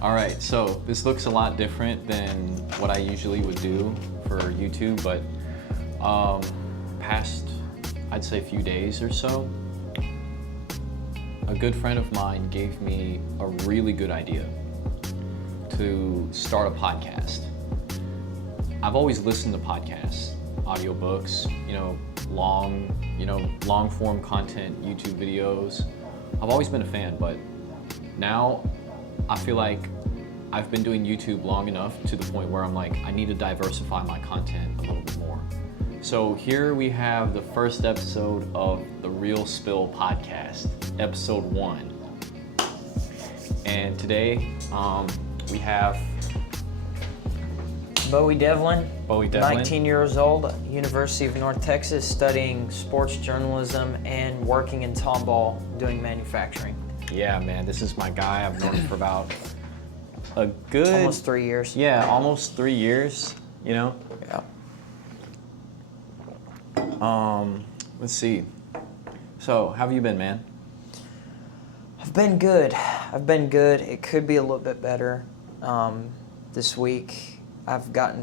All right, so this looks a lot different than what I usually would do for YouTube, but past, I'd say, few days or so, a good friend of mine gave me a really good idea to start a podcast. I've always listened to podcasts, audiobooks, long form content, YouTube videos. I've always been a fan, but now I feel like I've been doing YouTube long enough to the point where I'm like, I need to diversify my content a little bit more. So here we have the first episode of the Real Spill podcast, episode 1. And today we have Bowey Devlin, Bowey Devlin, 19 years old, University of North Texas, studying sports journalism and working in Tomball doing manufacturing. Yeah, man, this is my guy. I've known him for about a good... Almost 3 years. Yeah, almost 3 years, Yeah. Let's see. So, how have you been, man? I've been good. It could be a little bit better. This week, I've gotten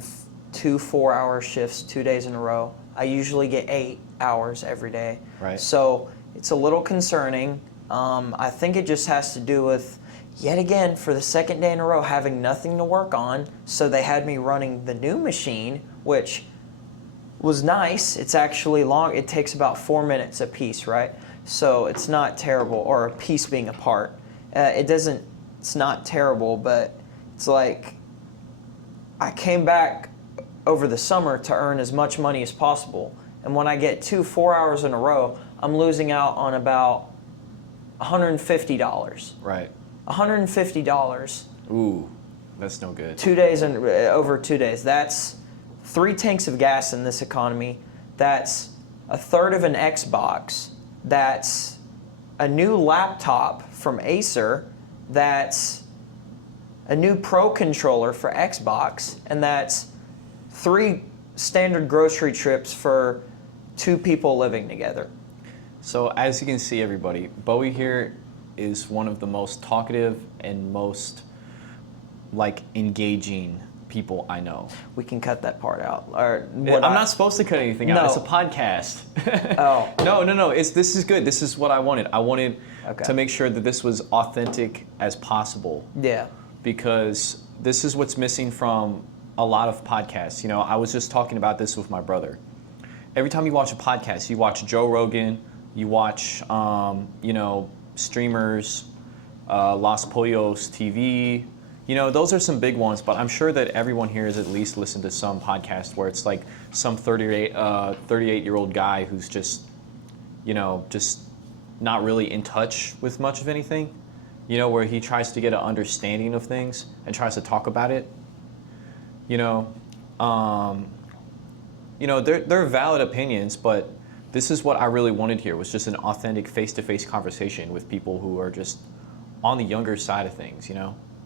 2 4-hour shifts 2 days in a row. I usually get 8 hours every day. Right. So, it's a little concerning. I think it just has to do with, yet again, for the second day in a row, having nothing to work on. So they had me running the new machine, which was nice. It's actually long. It takes about 4 minutes a piece, right? So it's not terrible, or a piece being apart. It's not terrible, but it's like I came back over the summer to earn as much money as possible. And when I get 2 4 hours in a row, I'm losing out on about $150. Right. $150. Ooh, that's no good. 2 days and over 2 days. That's 3 tanks of gas in this economy. That's a third of an Xbox. That's a new laptop from Acer. That's a new Pro controller for Xbox, and that's 3 standard grocery trips for 2 people living together. So as you can see, everybody, Bowey here is one of the most talkative and most engaging people I know. We can cut that part out. Or I'm not supposed to cut anything out. No. It's a podcast. Oh. No. This is good. This is what I wanted. I wanted Okay. to make sure that this was authentic as possible. Yeah. Because this is what's missing from a lot of podcasts. I was just talking about this with my brother. Every time you watch a podcast, you watch Joe Rogan, you watch, streamers, Los Pollos TV. Those are some big ones, but I'm sure that everyone here has at least listened to some podcast where it's like some 38-year-old guy who's just not really in touch with much of anything. Where he tries to get an understanding of things and tries to talk about it. They're valid opinions, but this is what I really wanted here, was just an authentic face-to-face conversation with people who are just on the younger side of things,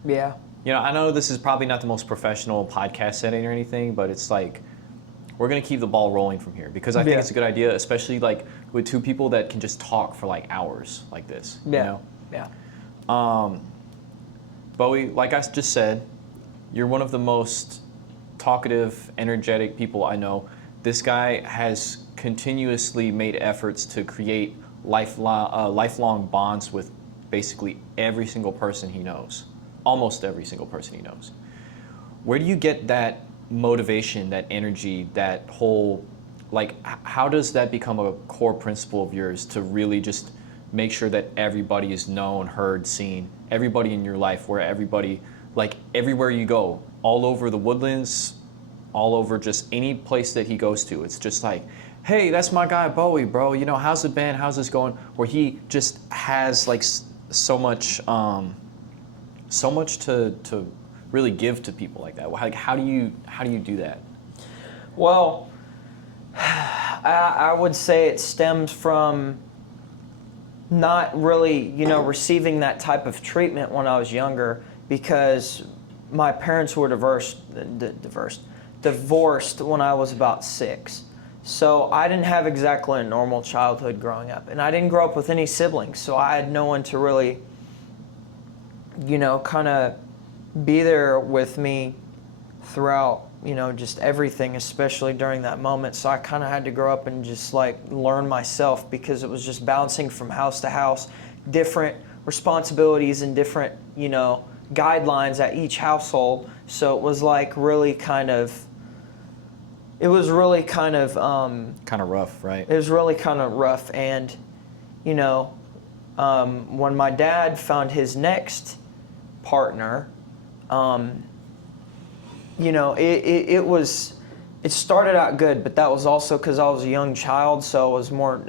Yeah. I know this is probably not the most professional podcast setting or anything, but it's like, we're going to keep the ball rolling from here because I think it's a good idea, especially with 2 people that can just talk for hours like this, Yeah. Bowey, like I just said, you're one of the most talkative, energetic people I know. This guy has continuously made efforts to create lifelong bonds with basically every single person he knows. Almost every single person he knows. Where do you get that motivation, that energy, that whole, how does that become a core principle of yours to really just make sure that everybody is known, heard, seen, everybody in your life, where everybody, everywhere you go, all over the Woodlands, all over just any place that he goes to, it's just like, hey, that's my guy Bowey, bro, how's it been, how's this going? Where he just has so much to really give to people like that. How do you do that? Well, I would say it stems from not really, receiving that type of treatment when I was younger, because my parents were divorced when I was about 6. So I didn't have exactly a normal childhood growing up, and I didn't grow up with any siblings, so I had no one to really, kind of be there with me throughout, just everything, especially during that moment. So I kind of had to grow up and just like learn myself, because it was just bouncing from house to house, different responsibilities and different, guidelines at each household. So it was like really kind of, kind of rough, right? it was really kind of rough. And, when my dad found his next partner, it started out good, but that was also because I was a young child, so it was more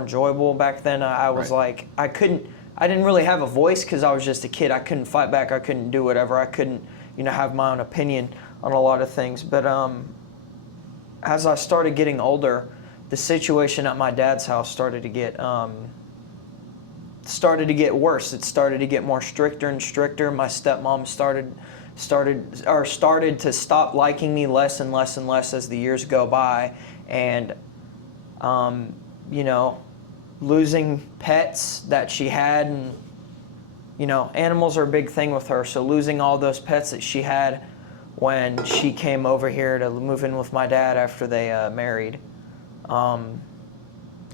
enjoyable back then. I was Right. like, I didn't really have a voice because I was just a kid. I couldn't fight back. I couldn't do whatever. I couldn't, have my own opinion on a lot of things. But as I started getting older, the situation at my dad's house started to get worse. It started to get more stricter and stricter. My stepmom started to stop liking me less and less and less as the years go by, and losing pets that she had, and animals are a big thing with her. So losing all those pets that she had when she came over here to move in with my dad after they married,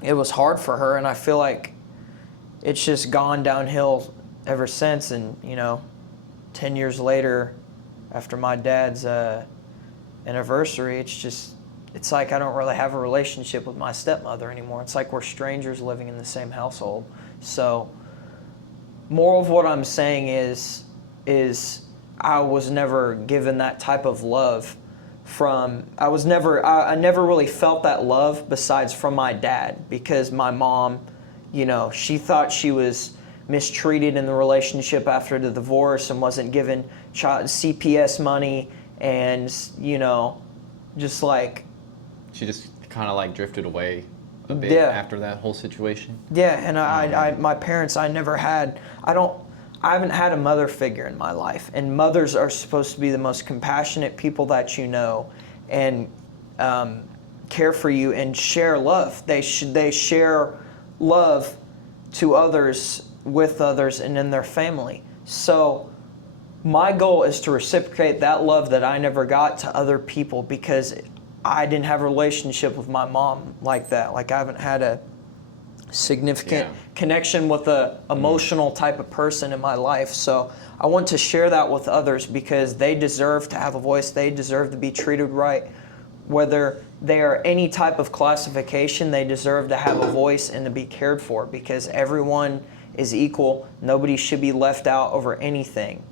it was hard for her, and I feel like it's just gone downhill ever since. And 10 years later, after my dad's anniversary, it's like I don't really have a relationship with my stepmother anymore. It's like we're strangers living in the same household. So moral of what I'm saying is I was never given that type of love I never really felt that love besides from my dad, because my mom, she thought she was mistreated in the relationship after the divorce and wasn't given CPS money, and just like She just kind of like drifted away a bit Yeah. after that whole situation. Yeah, and my parents, I haven't had a mother figure in my life, and mothers are supposed to be the most compassionate people that you know, and care for you and share love. They share love to others, with others, and in their family. So my goal is to reciprocate that love that I never got to other people, because I didn't have a relationship with my mom like that. Like, I haven't had a significant connection with a emotional type of person in my life. So I want to share that with others, because they deserve to have a voice. They deserve to be treated right. Whether they are any type of classification, they deserve to have a voice and to be cared for, because everyone is equal. Nobody should be left out over anything.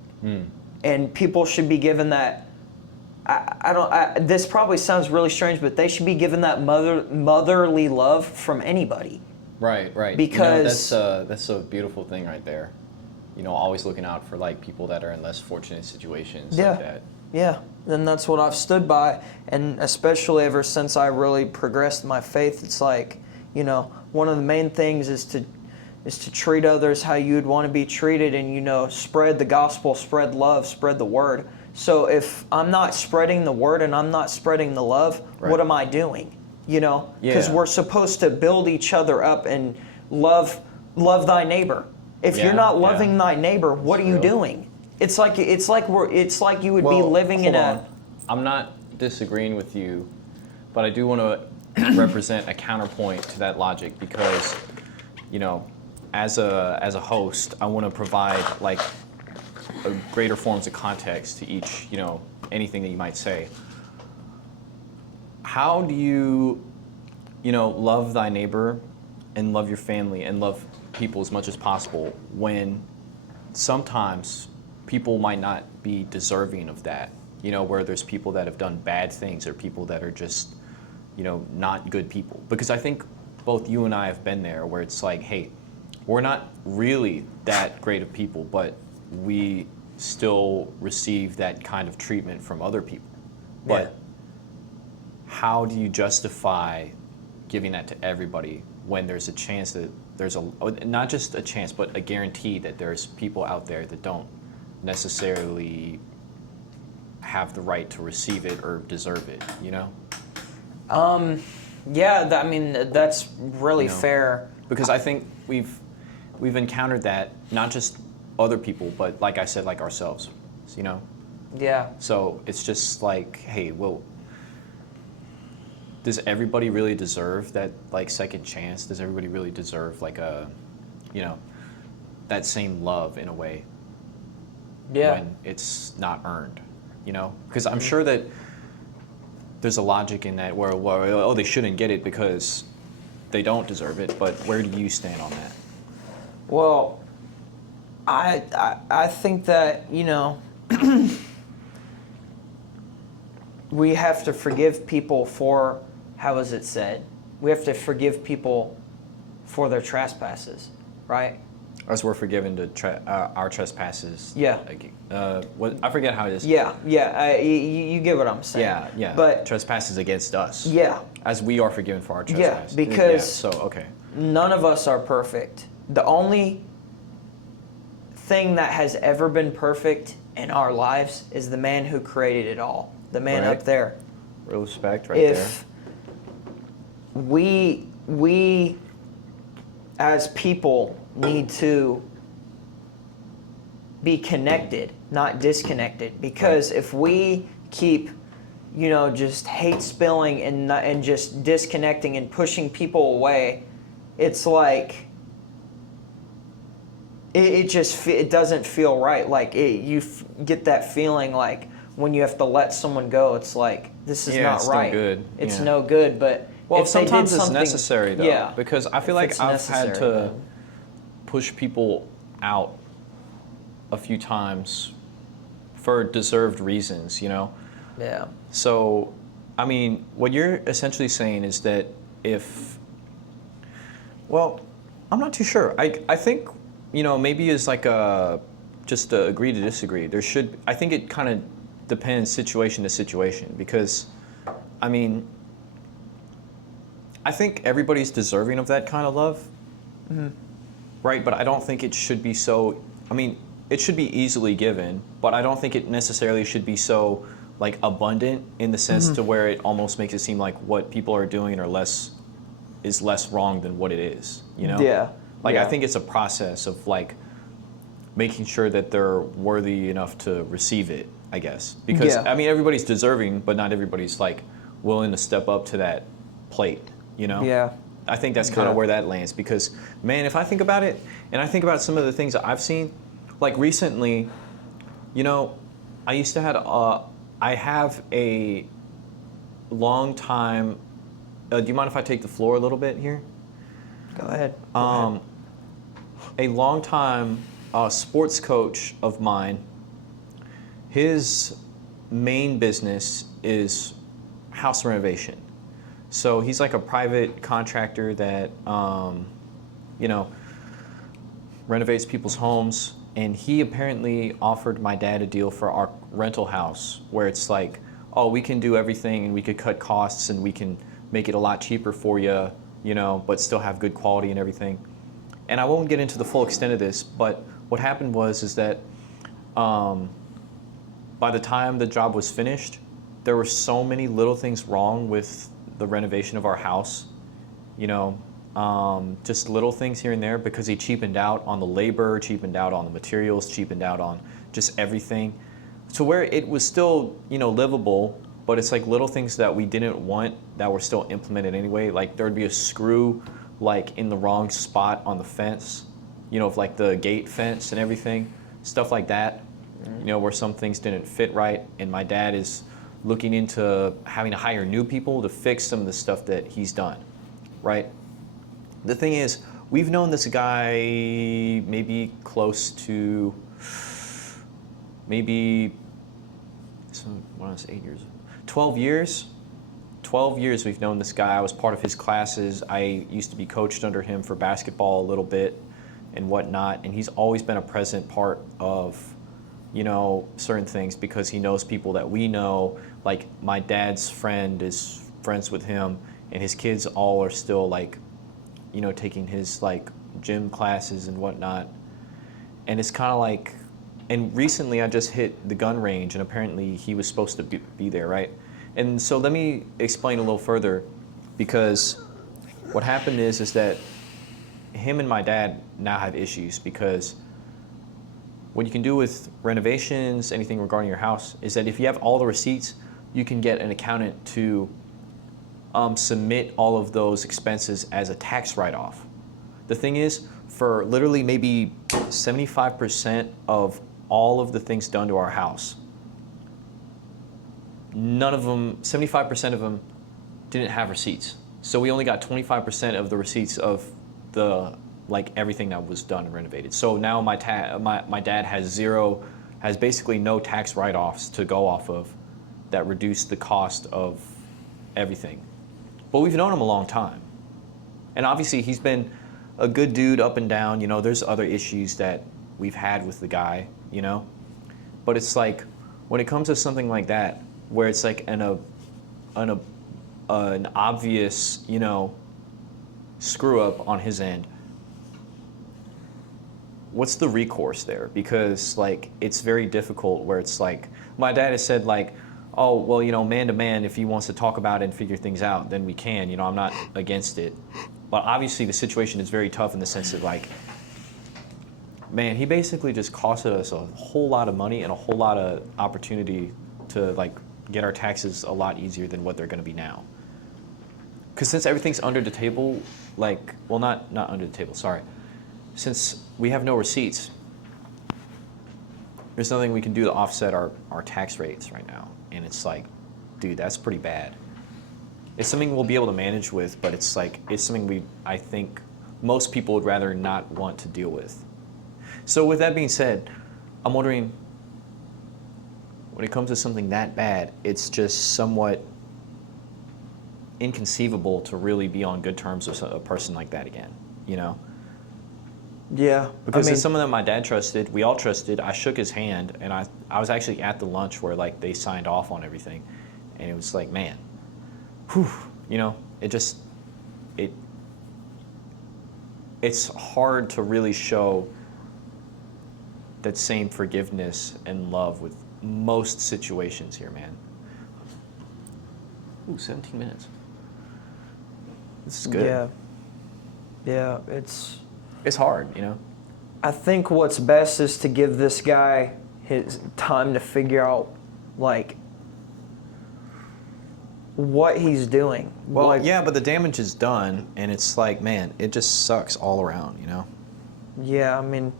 And people should be given that, this probably sounds really strange, but they should be given that motherly love from anybody. Right. Because that's a beautiful thing right there. Always looking out for like people that are in less fortunate situations like that. Yeah, and that's what I've stood by, and especially ever since I really progressed my faith. It's like, one of the main things is to treat others how you'd want to be treated, and spread the gospel, spread love, spread the word. So if I'm not spreading the word and I'm not spreading the love, what am I doing? Because we're supposed to build each other up and love thy neighbor. If you're not loving thy neighbor, what are you doing? It's like you would be living in a. I'm not disagreeing with you, but I do want to represent a counterpoint to that logic, because, as a host, I want to provide like greater forms of context to each, anything that you might say. How do you, love thy neighbor and love your family and love people as much as possible when sometimes people might not be deserving of that? Where there's people that have done bad things, or people that are just, not good people. Because I think both you and I have been there, where it's like, hey, we're not really that great of people, but we still receive that kind of treatment from other people. But how do you justify giving that to everybody when there's a chance that there's not just a chance, but a guarantee that there's people out there that don't necessarily have the right to receive it or deserve it, That's really fair. Because I think we've encountered that, not just other people, but like I said, like ourselves. you know? Yeah. So it's just like, hey, well, does everybody really deserve that like second chance? Does everybody really deserve like a, you know, that same love in a way Yeah. when it's not earned, you know? Because I'm sure that there's a logic in that where, oh, they shouldn't get it because they don't deserve it, but where do you stand on that? Well, I think that, you know, we have to forgive people for, how is it said? We have to forgive people for their trespasses, right? As we're forgiven to our trespasses. Yeah. What I forget how it is. Yeah, you get what I'm saying. Yeah. But trespasses against us. yeah, As we are forgiven for our trespasses. because so okay. none of us are perfect. The only thing that has ever been perfect in our lives is the man who created it all, the man Right. up there. Real respect right there. If we as people need to be connected, not disconnected, because if we keep, you know, just hate spilling and just disconnecting and pushing people away, it's like it doesn't feel right. Like you get that feeling like when you have to let someone go, it's like this is not it's right. no good. It's Yeah. no good. But Well, if they did sometimes it's something- necessary though. Yeah, Because I feel if like it's I've had necessary, to then- push people out a few times for deserved reasons, you know? Yeah. So, I mean, what you're essentially saying is that if, well, I'm not too sure. I think, you know, maybe it's like just a agree to disagree. I think it kind of depends situation to situation because, I mean, I think everybody's deserving of that kind of love, right? But I don't think it should be so, I mean, it should be easily given, but I don't think it necessarily should be so like abundant in the sense to where it almost makes it seem like what people are doing is less wrong than what it is, you know? Yeah. Like Yeah. I think it's a process of like making sure that they're worthy enough to receive it, I guess. Because Yeah. I mean everybody's deserving, but not everybody's like willing to step up to that plate, you know? Yeah. I think that's kind of Yeah. where that lands because man, if I think about it and I think about some of the things that I've seen, like recently, you know, I have a long time. Do you mind if I take the floor a little bit here? Go ahead. A long time sports coach of mine. His main business is house renovation. So he's like a private contractor that, you know, renovates people's homes. And he apparently offered my dad a deal for our rental house where it's like, oh, we can do everything and we could cut costs and we can make it a lot cheaper for you, you know, but still have good quality and everything. And I won't get into the full extent of this, but what happened is that by the time the job was finished, there were so many little things wrong with the renovation of our house, you know, just little things here and there because he cheapened out on the labor, cheapened out on the materials, cheapened out on just everything to where it was still, you know, livable, but it's like little things that we didn't want that were still implemented anyway. Like there would be a screw like in the wrong spot on the fence, you know, of like the gate fence and everything, stuff like that, you know, where some things didn't fit right. And my dad is looking into having to hire new people to fix some of the stuff that he's done, right? The thing is, we've known this guy maybe close to maybe, when I was 8 years, 12 years. 12 years we've known this guy. I was part of his classes. I used to be coached under him for basketball a little bit and whatnot. And he's always been a present part of, you know, certain things because he knows people that we know. Like my dad's friend is friends with him and his kids all are still like, you know, taking his like gym classes and whatnot. And it's kind of like, and recently I just hit the gun range and apparently he was supposed to be there, right? And so let me explain a little further because what happened is that him and my dad now have issues because what you can do with renovations, anything regarding your house, is that if you have all the receipts, you can get an accountant to submit all of those expenses as a tax write-off. The thing is, for literally maybe 75% of all of the things done to our house, none of them, 75% of them didn't have receipts. So we only got 25% of the receipts of the, like, everything that was done and renovated. So now my dad has basically no tax write-offs to go off of that reduce the cost of everything. But we've known him a long time. And obviously he's been a good dude up and down. You know, there's other issues that we've had with the guy, you know? But it's like, when it comes to something like that, where it's like an obvious, you know, screw up on his end, what's the recourse there? Because, like, it's very difficult where it's like, my dad has said, like, oh, well, you know, man to man, if he wants to talk about it and figure things out, then we can, you know, I'm not against it. But obviously the situation is very tough in the sense that, like, man, he basically just costed us a whole lot of money and a whole lot of opportunity to, like, get our taxes a lot easier than what they're going to be now. Because since everything's under the table, like, well, not under the table, sorry. Since we have no receipts, there's nothing we can do to offset our tax rates right now. And it's like, dude, that's pretty bad. It's something we'll be able to manage with, but it's like, it's something I think most people would rather not want to deal with. So with that being said, I'm wondering, when it comes to something that bad, it's just somewhat inconceivable to really be on good terms with a person like that again, you know? Yeah. Because it's someone that my dad trusted, we all trusted. I shook his hand, and I was actually at the lunch where, like, they signed off on everything. And it was like, man, whew, you know, it's hard to really show that same forgiveness and love with most situations here, man. Ooh, 17 minutes. This is good. Yeah. Yeah, It's hard, you know? I think what's best is to give this guy his time to figure out, like, what he's doing. Well, like, yeah, but the damage is done, and it's like, man, it just sucks all around, you know? Yeah, I mean,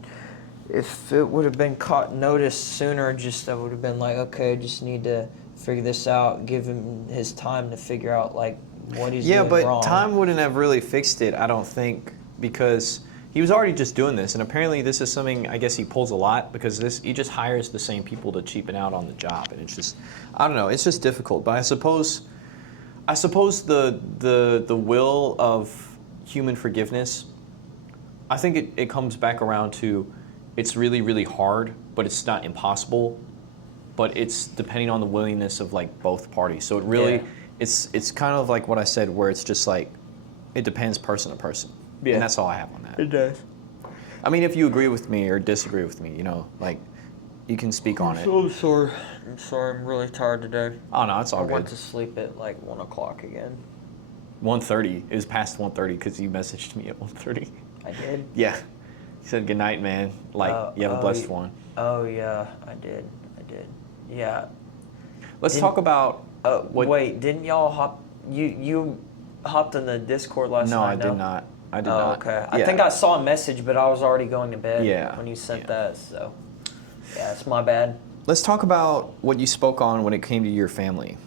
if it would have been caught notice sooner, I would have been like, okay, I just need to figure this out, give him his time to figure out, like, what he's doing wrong. Yeah, but time wouldn't have really fixed it, I don't think, because he was already just doing this, and apparently this is something, I guess he pulls a lot, because he just hires the same people to cheapen out on the job, and it's just, I don't know, it's just difficult. But I suppose the will of human forgiveness, I think it comes back around to, it's really, really hard, but it's not impossible, but it's depending on the willingness of, like, both parties. So it really, it's kind of like what I said, where it's just like, it depends person to person. Yeah. And that's all I have on that. It does. I mean, if you agree with me or disagree with me, you know, like, you can speak on it. I'm sorry. I'm really tired today. Oh, no, it's all good. I went to sleep at like 1 o'clock again. 1:30. It was past 1:30 because you messaged me at 1:30. I did? Yeah. You said good night, man. Like, you have a blessed one. Oh, yeah, I did. Yeah. Let's talk about... wait, didn't y'all hop... You hopped in the Discord last night? No, I did not. I did not. Okay. Yeah. I think I saw a message, but I was already going to bed Yeah. when you sent that, so... Yeah, it's my bad. Let's talk about what you spoke on when it came to your family.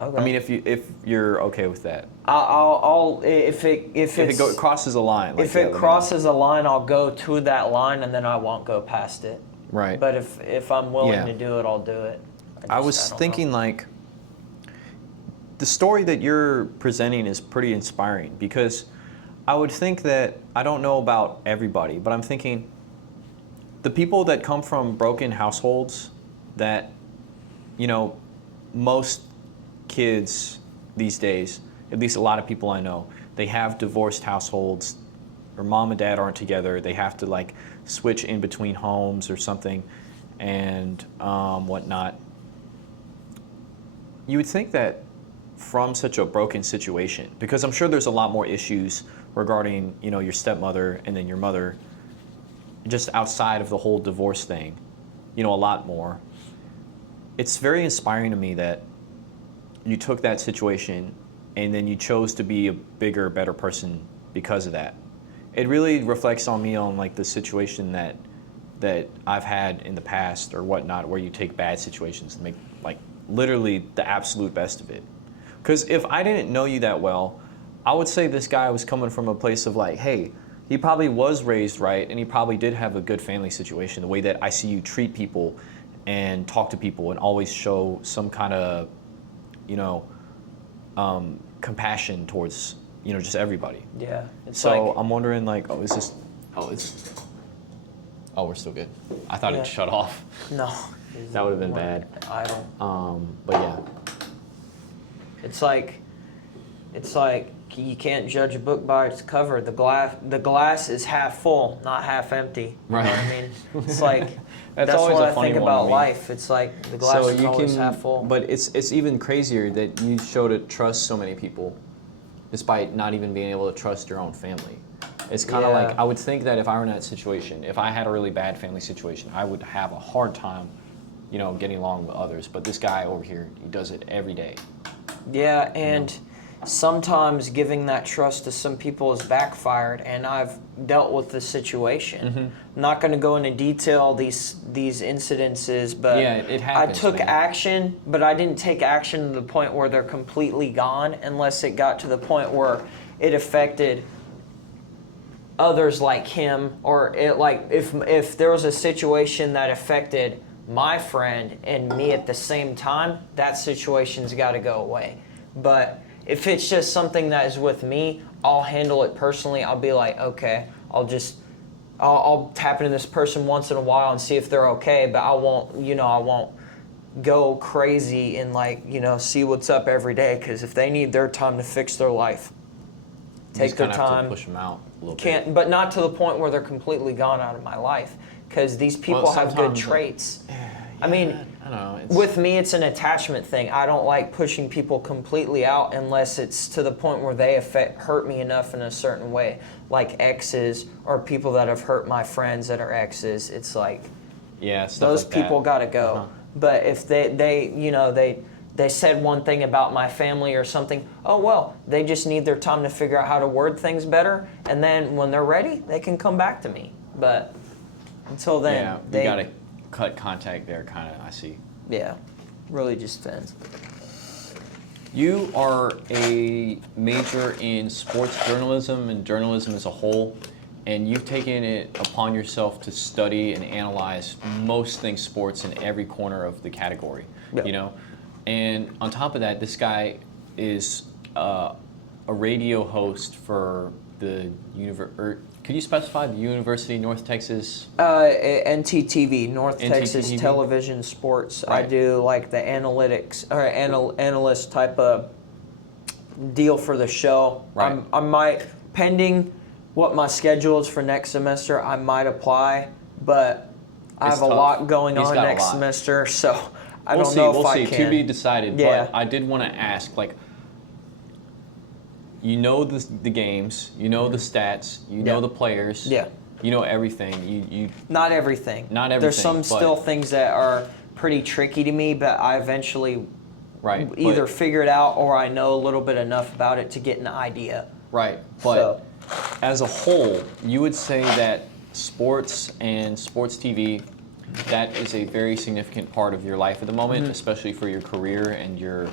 Okay. I mean, if you're okay with that. If it crosses a line. Like, if it crosses a line, I'll go to that line, and then I won't go past it. Right. But if I'm willing to do it, I'll do it. I was thinking, like, the story that you're presenting is pretty inspiring, because I would think that, I don't know about everybody, but I'm thinking the people that come from broken households that, you know, most kids these days, at least a lot of people I know, they have divorced households, or mom and dad aren't together. They have to, like, switch in between homes or something, and whatnot. You would think that from such a broken situation, because I'm sure there's a lot more issues regarding, you know, your stepmother and then your mother, just outside of the whole divorce thing, a lot more. It's very inspiring to me that you took that situation and then you chose to be a bigger, better person because of that. It really reflects on me on like the situation that I've had in the past or whatnot, where you take bad situations and make like literally the absolute best of it. Because if I didn't know you that well, I would say this guy was coming from a place of like, hey, he probably was raised right and he probably did have a good family situation, the way that I see you treat people and talk to people and always show some kind of, compassion towards, just everybody. Yeah. So I'm wondering like, we're still good. I thought Yeah. it shut off. No. That would have been bad. Idle. But yeah. It's like you can't judge a book by its cover. The glass is half full, not half empty. You know what I mean? It's like that's always what a I funny think one to about me. life. It's like the glass is always half full. But it's even crazier that you show to trust so many people, despite not even being able to trust your own family. It's kind of Yeah. like, I would think that if I were in that situation, if I had a really bad family situation, I would have a hard time, getting along with others. But this guy over here, he does it every day. Yeah, and sometimes giving that trust to some people has backfired, and I've dealt with the situation. Mm-hmm. I'm not going to go into detail these incidences, but Yeah, it happens, I took man. action, but I didn't take action to the point where they're completely gone, unless it got to the point where it affected others like him, or it like if there was a situation that affected my friend and me at the same time, that situation's got to go away. But if it's just something that is with me, I'll handle it personally. I'll be like, okay, I'll tap into this person once in a while and see if they're okay, but I won't go crazy and see what's up every day, because if they need their time to fix their life, take their You just kinda have time. to push them out a little bit. Can't, but not to the point where they're completely gone out of my life, because these people have good sometimes, traits. I mean, I don't know. with me, it's an attachment thing. I don't like pushing people completely out unless it's to the point where they hurt me enough in a certain way, like exes or people that have hurt my friends that are exes. It's like, stuff those like people that. got to go. Uh-huh. But if they said one thing about my family or something, oh well, they just need their time to figure out how to word things better, and then when they're ready, they can come back to me. But until then, you gotta cut contact there, kind of. I see. Yeah, really just depends. You are a major in sports journalism and journalism as a whole, and you've taken it upon yourself to study and analyze most things sports in every corner of the category. Yeah. And on top of that, this guy is a radio host for the could you specify the University of North Texas? NTTV, North Texas NTTV? Television Sports. Right. I do like the analytics or analyst type of deal for the show. Right. I might, pending what my schedule is for next semester, I might apply, but I It's have a tough. lot going He's on got a next lot. semester, so I We'll don't see. know if We'll I see. can. To be decided. Yeah. But I did want to ask, like, the games, the stats, Yeah. the players, Yeah. everything. You Not everything. Not There's everything, some but- still things that are pretty tricky to me, but I eventually right either but, figure it out or I know a little bit enough about it to get an idea. right. But So- as a whole, you would say that sports and sports TV, that is a very significant part of your life at the moment, Mm-hmm. especially for your career and your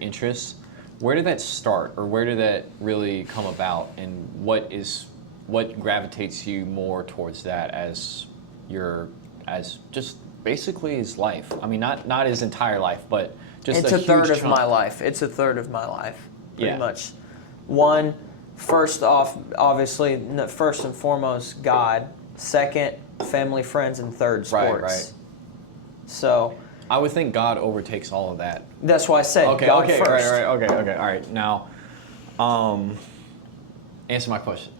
interests. Where did that start, or where did that really come about, and what gravitates you more towards that as just basically his life? I mean, not his entire life, but just It's a a third huge of chunk. my life. It's a third of my life, pretty Yeah. much. First off, obviously, first and foremost, God. Second, family, friends, and third, sports. Right. So I would think God overtakes all of that. that's why I said Okay, God okay, first. right, okay, all right. Now, answer my question.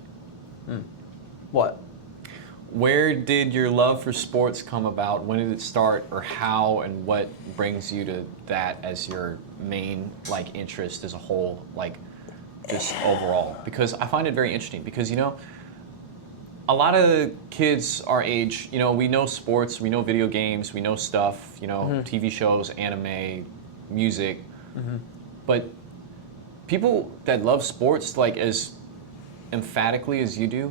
What? Where did your love for sports come about? When did it start, or how, and what brings you to that as your main interest as a whole, just overall? Because I find it very interesting. Because a lot of the kids our age, we know sports, we know video games, we know stuff, TV shows, anime, music, but people that love sports like as emphatically as you do,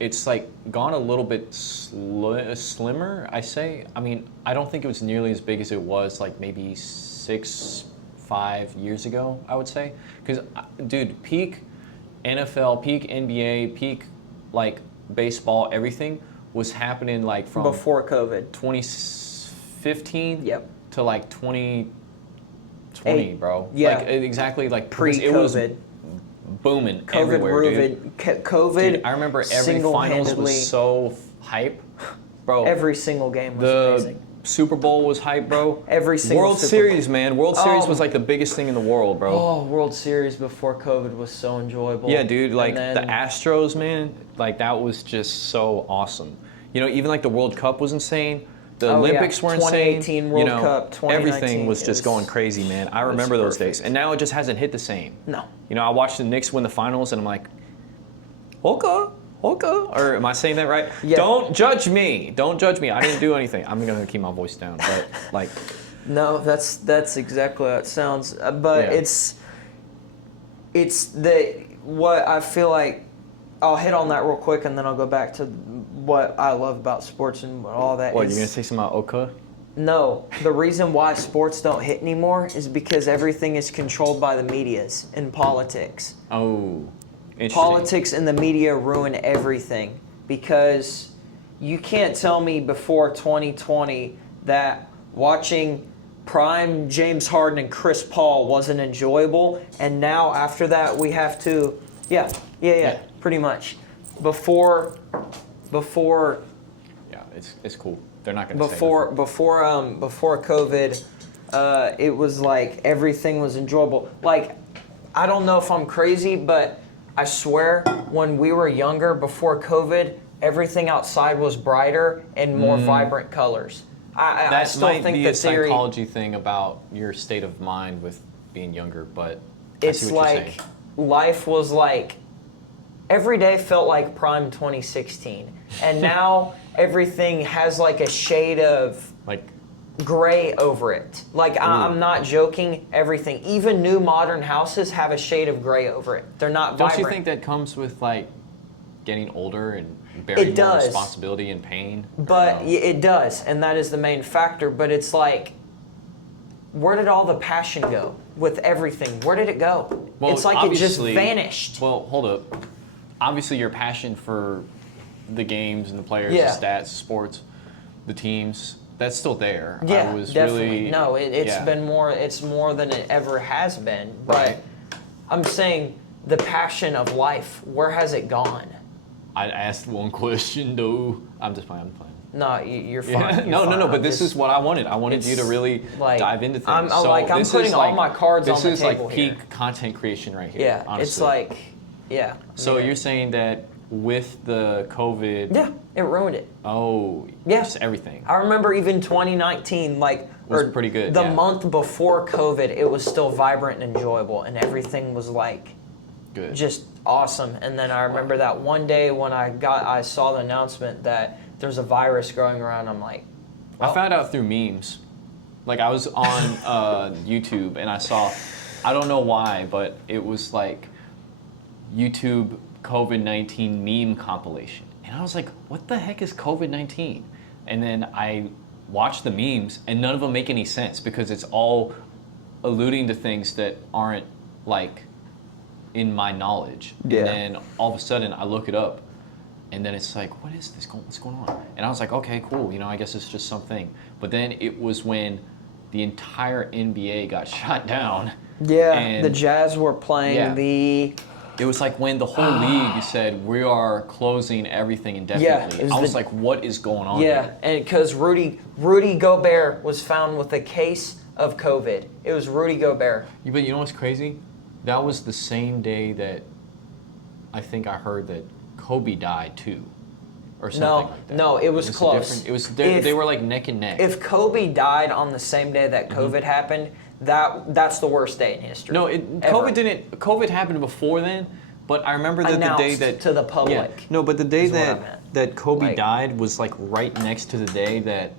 it's like gone a little bit slimmer, I say. I mean, I don't think it was nearly as big as it was like maybe 5 years ago, I would say. Because, dude, peak NFL, peak NBA, peak like baseball, everything was happening like from before COVID, 2015 Yep. to like 2020, bro. Yeah. Like exactly like Pre-COVID. Booming COVID everywhere, dude. COVID. Dude, I remember every finals was so hype, bro. Every single game was amazing. Super Bowl was hype, bro. Every single World Series, man. World Series was like the biggest thing in the world, bro. Oh, World Series before COVID was so enjoyable. Yeah, dude. Like then, the Astros, man. Like that was just so awesome. Even like the World Cup was insane. The Olympics were insane. 2018 World Cup, 2019. Everything was just going crazy, man. I remember those days, and now it just hasn't hit the same. No. I watched the Knicks win the finals, and I'm like, okay. Or am I saying that right? Yeah. Don't judge me. Don't judge me. I didn't do anything. I'm gonna keep my voice down, but like. No, that's exactly how it sounds. But Yeah. it's what I feel like. I'll hit on that real quick, and then I'll go back to what I love about sports and all that. What, you're gonna say something about Oka? No, the reason why sports don't hit anymore is because everything is controlled by the medias and politics. Oh, interesting. Politics and the media ruin everything, because you can't tell me before 2020 that watching prime James Harden and Chris Paul wasn't enjoyable, and now after that we have to, yeah, pretty much. Before. Yeah, it's cool. They're not gonna Before COVID, it was like everything was enjoyable. Like, I don't know if I'm crazy, but I swear when we were younger, before COVID, everything outside was brighter and more vibrant colors. I still might think be the a theory. psychology thing about your state of mind with being younger, but I It's see what you're like saying. life was like every day felt like prime 2016, and now everything has like a shade of Like, gray over it. Like, I'm not joking. Everything, even new modern houses, have a shade of gray over it. They're not don't vibrant. you think that comes with like getting older and bearing more does. responsibility and pain? Or But no? it does, and that is the main factor. But it's like, where did all the passion go with everything? Where did it go? Well, it's like it just obviously- vanished. Well, hold up. Obviously, your passion for the games and the players, Yeah. the stats, sports, the teams, that's still there. Yeah, I was definitely. really No, it's yeah. been more. It's more than it ever has been. But Right. I'm saying the passion of life. Where has it gone? I asked one question, though. I'm just playing. I'm playing. No, you're Yeah. fine. You're No. fine. But I'm this just- is what I wanted. I wanted you to it's really like- dive into things. I'm So I'm this putting is all like, my cards on the This is table like here. peak content creation right here. Yeah, honestly. it's like, yeah. So yeah. you're saying that with the COVID? Yeah, it ruined it. Oh, Yeah. just everything. I remember even 2019, Was pretty good, The yeah. month before COVID, it was still vibrant and enjoyable, and everything was like Good. just awesome. And then I remember that one day when I saw the announcement that there's a virus going around. I'm like, I found out through memes. Like I was on YouTube and I saw, I don't know why, but it was like YouTube COVID-19 meme compilation. And I was like, what the heck is COVID-19? And then I watched the memes and none of them make any sense because it's all alluding to things that aren't like in my knowledge. Yeah. And then all of a sudden I look it up and then it's like, what is this? What's going on? And I was like, okay, cool. I guess it's just something. But then it was when the entire NBA got shut down. yeah, And the Jazz were playing Yeah. the. it was like when the whole league said, we are closing everything indefinitely. it was I was the- like, what is going on Yeah, here? and because Rudy Gobert was found with a case of COVID. It was Rudy Gobert. But you know what's crazy? That was the same day that I think I heard that Kobe died too. Or something like that. no, it was a close. different- It was If- they were like neck and neck. If Kobe died on the same day that COVID happened, that's the worst day in history. No, ever. COVID happened before then, but I remember that the day Announced that to the public. Yeah, no, but the day is what I that meant. that Kobe Like- died was like right next to the day that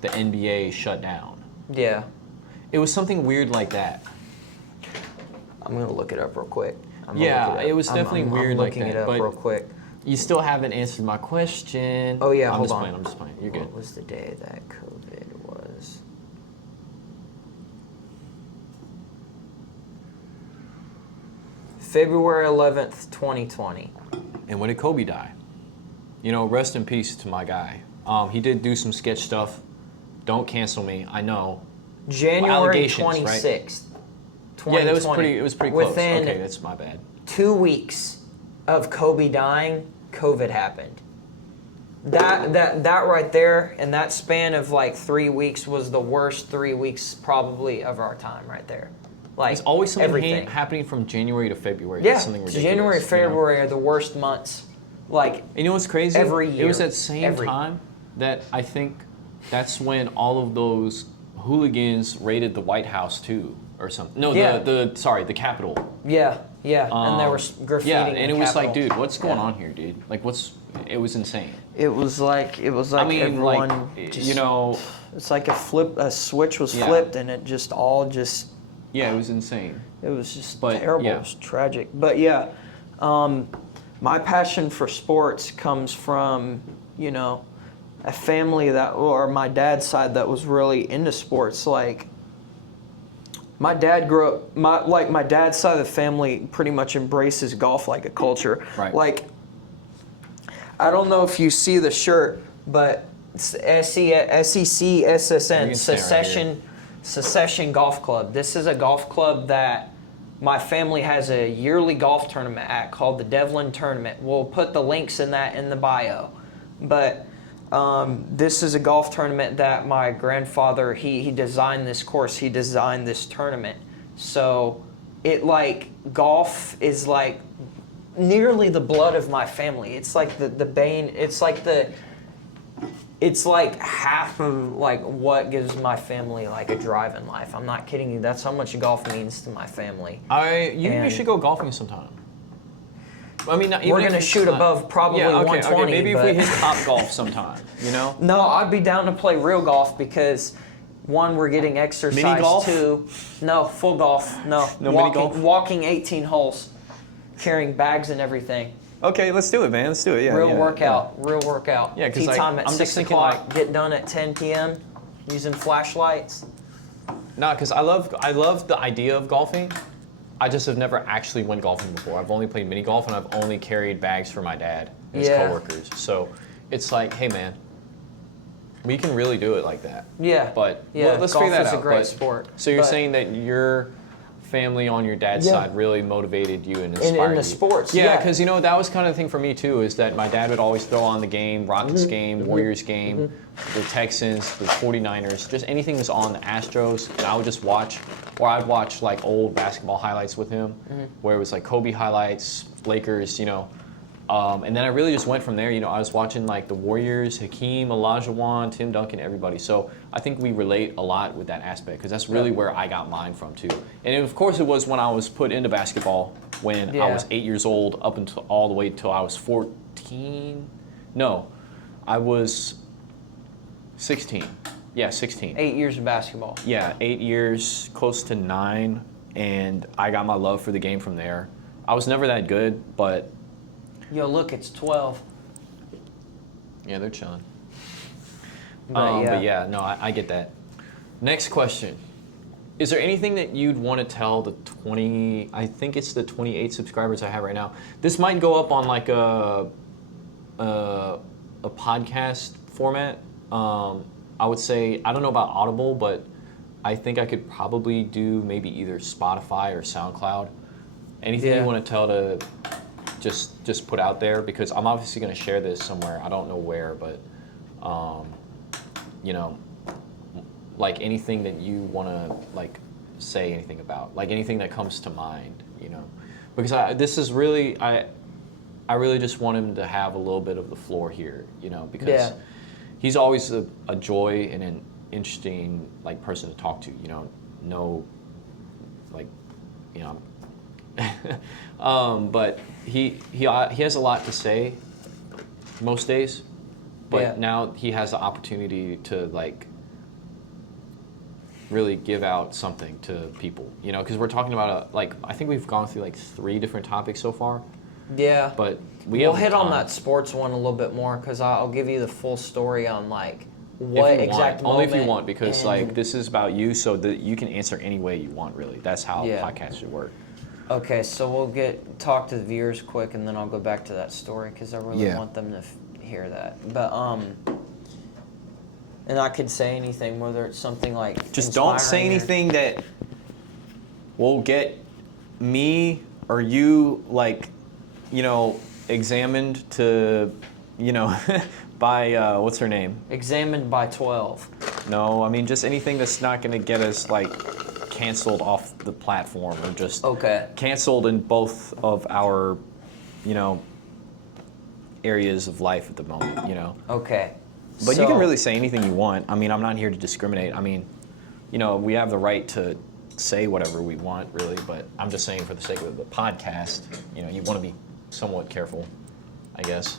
the NBA shut down. Yeah. It was something weird like that. I'm gonna look it up real quick. I'm gonna Yeah, look it up. it was definitely weird I'm like looking that, it up but- real quick. You still haven't answered my question. Oh yeah, I'm hold just on. playing. I'm just playing. You're good. What was the day that COVID was? February 11th, 2020. And when did Kobe die? You know, rest in peace to my guy. He did do some sketch stuff. Don't cancel me. I know. January allegations, right? 26th, 2020. Yeah, that was pretty. It was pretty close. Within Okay, that's my bad. 2 weeks of Kobe dying, COVID happened. That right there, in that span of like 3 weeks, was the worst 3 weeks probably of our time right there. Like There's always something everything. happening from January to February. Yeah, That's something ridiculous. January, you know? February are the worst months. Like You know what's crazy? Every It was year. that same Every- time that I think that's when all of those hooligans raided the White House too, or something. No, Yeah. the Capitol. yeah, and there was graffiti. Yeah, in and the it was like, Capitol. dude, what's going Yeah. on here, dude? Like, it was insane. It was like I mean, everyone like, just, you know, it's like a switch was Yeah. flipped and it just all just yeah, it was insane. it was just But, terrible. yeah. It was tragic. But yeah, my passion for sports comes from, you know, a family that, or my dad's side that was really into sports. Like, my dad grew up, my dad's side of the family pretty much embraces golf like a culture. Right. Like, I don't know if you see the shirt, but it's SEC We SSN, can stay right Secession Golf Club. This is a golf club that my family has a yearly golf tournament at called the Devlin Tournament. We'll put the links in the bio. But this is a golf tournament that my grandfather, he designed this course. He designed this tournament. So it golf is like nearly the blood of my family. It's like the bane. It's like half of like what gives my family like a drive in life. I'm not kidding you. That's how much golf means to my family. You And- should go golfing sometime. I mean, not, even We're if gonna it's shoot not- above probably yeah, okay, 120. Okay, maybe but if we hit top golf sometime, you know? No, I'd be down to play real golf because one, we're getting exercise. Mini golf? Two, no, full golf. No, No mini walking, golf? walking 18 holes, carrying bags and everything. Okay, let's do it, man. Let's do it. Yeah. Real workout. Yeah, 'cause, Tea like, time at I'm 6 just thinking, o'clock. like- Get done at 10 p.m. using flashlights. No, because I love the idea of golfing. I just have never actually went golfing before. I've only played mini golf and I've only carried bags for my dad and his Yeah. coworkers. So it's like, hey man, we can really do it like that. Yeah. But Yeah, well, let's golf figure that is a out. great But- sport. So you're But- saying that your family on your dad's Yeah. side really motivated you and inspired the you. sports, Yeah, yeah. because you know that was kind of the thing for me too. Is that my dad would always throw on the game, Rockets Mm-hmm. game, Warriors game, the Texans, the 49ers, just anything that's on the Astros, and I would just watch, or I'd watch like old basketball highlights with him, where it was like Kobe highlights, Lakers, you know. And then I really just went from there. You know, I was watching like the Warriors, Hakeem, Olajuwon, Tim Duncan, everybody. So I think we relate a lot with that aspect because that's really where I got mine from too. And of course, it was when I was put into basketball when I Yeah. was 8 years old up until all the way till I was 14. No, I was 16. Yeah, 16. 8 years of basketball. Yeah, 8 years, close to 9, and I got my love for the game from there. I was never that good, but Yo, look, it's 12. yeah, they're chilling. But yeah, no, I get that. Next question. Is there anything that you'd want to tell the I think it's the 28 subscribers I have right now? This might go up on like a podcast format. I would say, I don't know about Audible, but I think I could probably do maybe either Spotify or SoundCloud. Anything Yeah. you want to tell to just put out there? Because I'm obviously going to share this somewhere. I don't know where, but you know, like anything that you want to like say anything about, like anything that comes to mind, you know, because this is really, I really just want him to have a little bit of the floor here, you know, because Yeah. he's always a joy and an interesting like person to talk to, you know, like, you know, but he has a lot to say, most days. But Yeah. now he has the opportunity to like really give out something to people, you know, because we're talking about like I think we've gone through like 3 different topics so far, Yeah. but We'll have hit on time. that sports one a little bit more because I'll give you the full story on like If what you exact want, only if you moment want, because and- like this is about you, so that you can answer any way you want. Really, that's how Yeah. podcasts should work. Okay, so we'll talk to the viewers quick, and then I'll go back to that story because I really Yeah. want them to hear that. But and I could say anything, whether it's something like Just don't say inspiring or- anything that will get me or you like, you know, examined to, you know, by what's her name? Examined by 12. No, I mean just anything that's not going to get us like canceled off the platform or just Okay. canceled in both of our, you know, areas of life at the moment, you know. Okay. But you can So- really say anything you want. I mean, I'm not here to discriminate. I mean, you know, we have the right to say whatever we want, really, but I'm just saying for the sake of the podcast, you know, you want to be somewhat careful, I guess.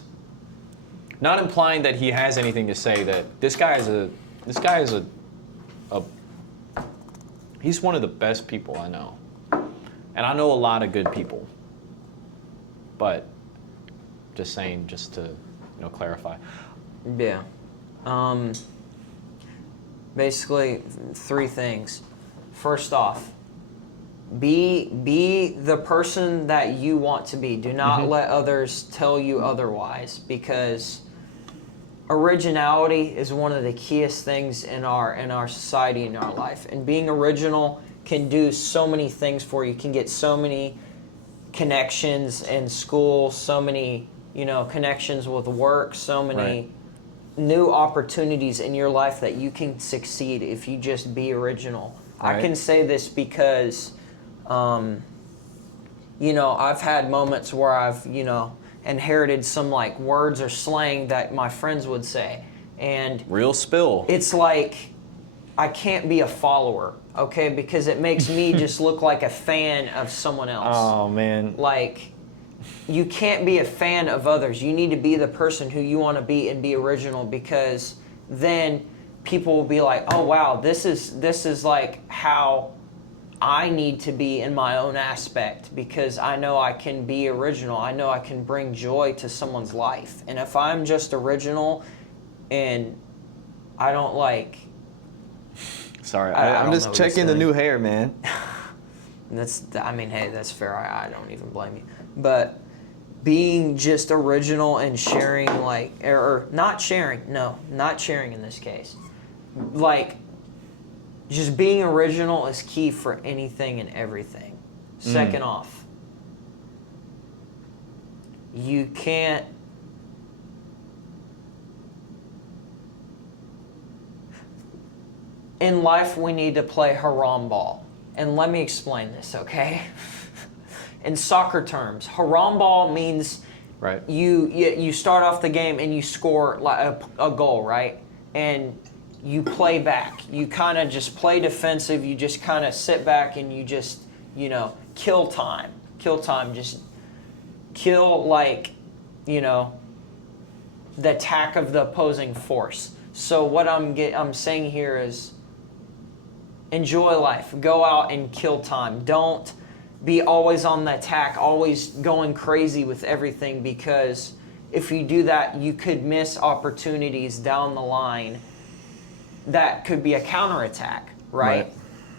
Not implying that he has anything to say that this guy is a he's one of the best people I know. And I know a lot of good people. But just saying, just to, you know, clarify. Yeah. Basically, 3 things. First off, be the person that you want to be. Do not let others tell you otherwise, because originality is one of the keyest things in our society, in our life. And being original can do so many things for you. You can get so many connections in school, so many, you know, connections with work, so many Right. new opportunities in your life that you can succeed if you just be original. I Right. can say this because, you know, I've had moments where I've, you know, inherited some like words or slang that my friends would say. And Real spill. it's like I can't be a follower, okay? Because it makes me just look like a fan of someone else. Oh, man. Like, you can't be a fan of others. You need to be the person who you want to be and be original, because then people will be like, oh wow, this is like how I need to be in my own aspect, because I know I can be original. I know I can bring joy to someone's life. And if I'm just original and I don't like... Sorry, I I'm don't just know what checking the he's new hair, man. I mean, hey, that's fair. I don't even blame you. But being just original and sharing, like, or not sharing, no, not sharing in this case. Like, just being original is key for anything and everything. Second off, you can't... In life, we need to play haram ball. And let me explain this, okay? In soccer terms, haram ball means Right. you start off the game and you score like a goal, right? And you play back. You kind of just play defensive. You just kind of sit back and you just, you know, kill time. Just kill, like, you know, the attack of the opposing force. So what I'm saying here is, enjoy life. Go out and kill time. Don't be always on the attack, always going crazy with everything, because if you do that, you could miss opportunities down the line that could be a counterattack, right?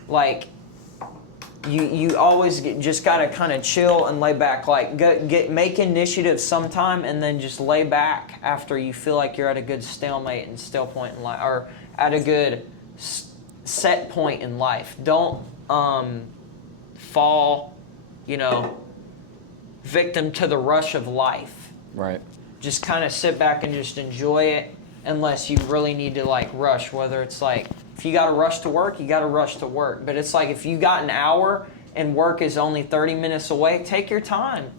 Like, you always just got to kind of chill and lay back. Like, make initiative sometime, and then just lay back after you feel like you're at a good stalemate and still point in life, or at a good set point in life. Don't fall, you know, victim to the rush of life. Right. Just kind of sit back and just enjoy it, unless you really need to like rush. Whether it's like, if you got to rush to work, you got to rush to work. But it's like, if you got an hour and work is only 30 minutes away, take your time.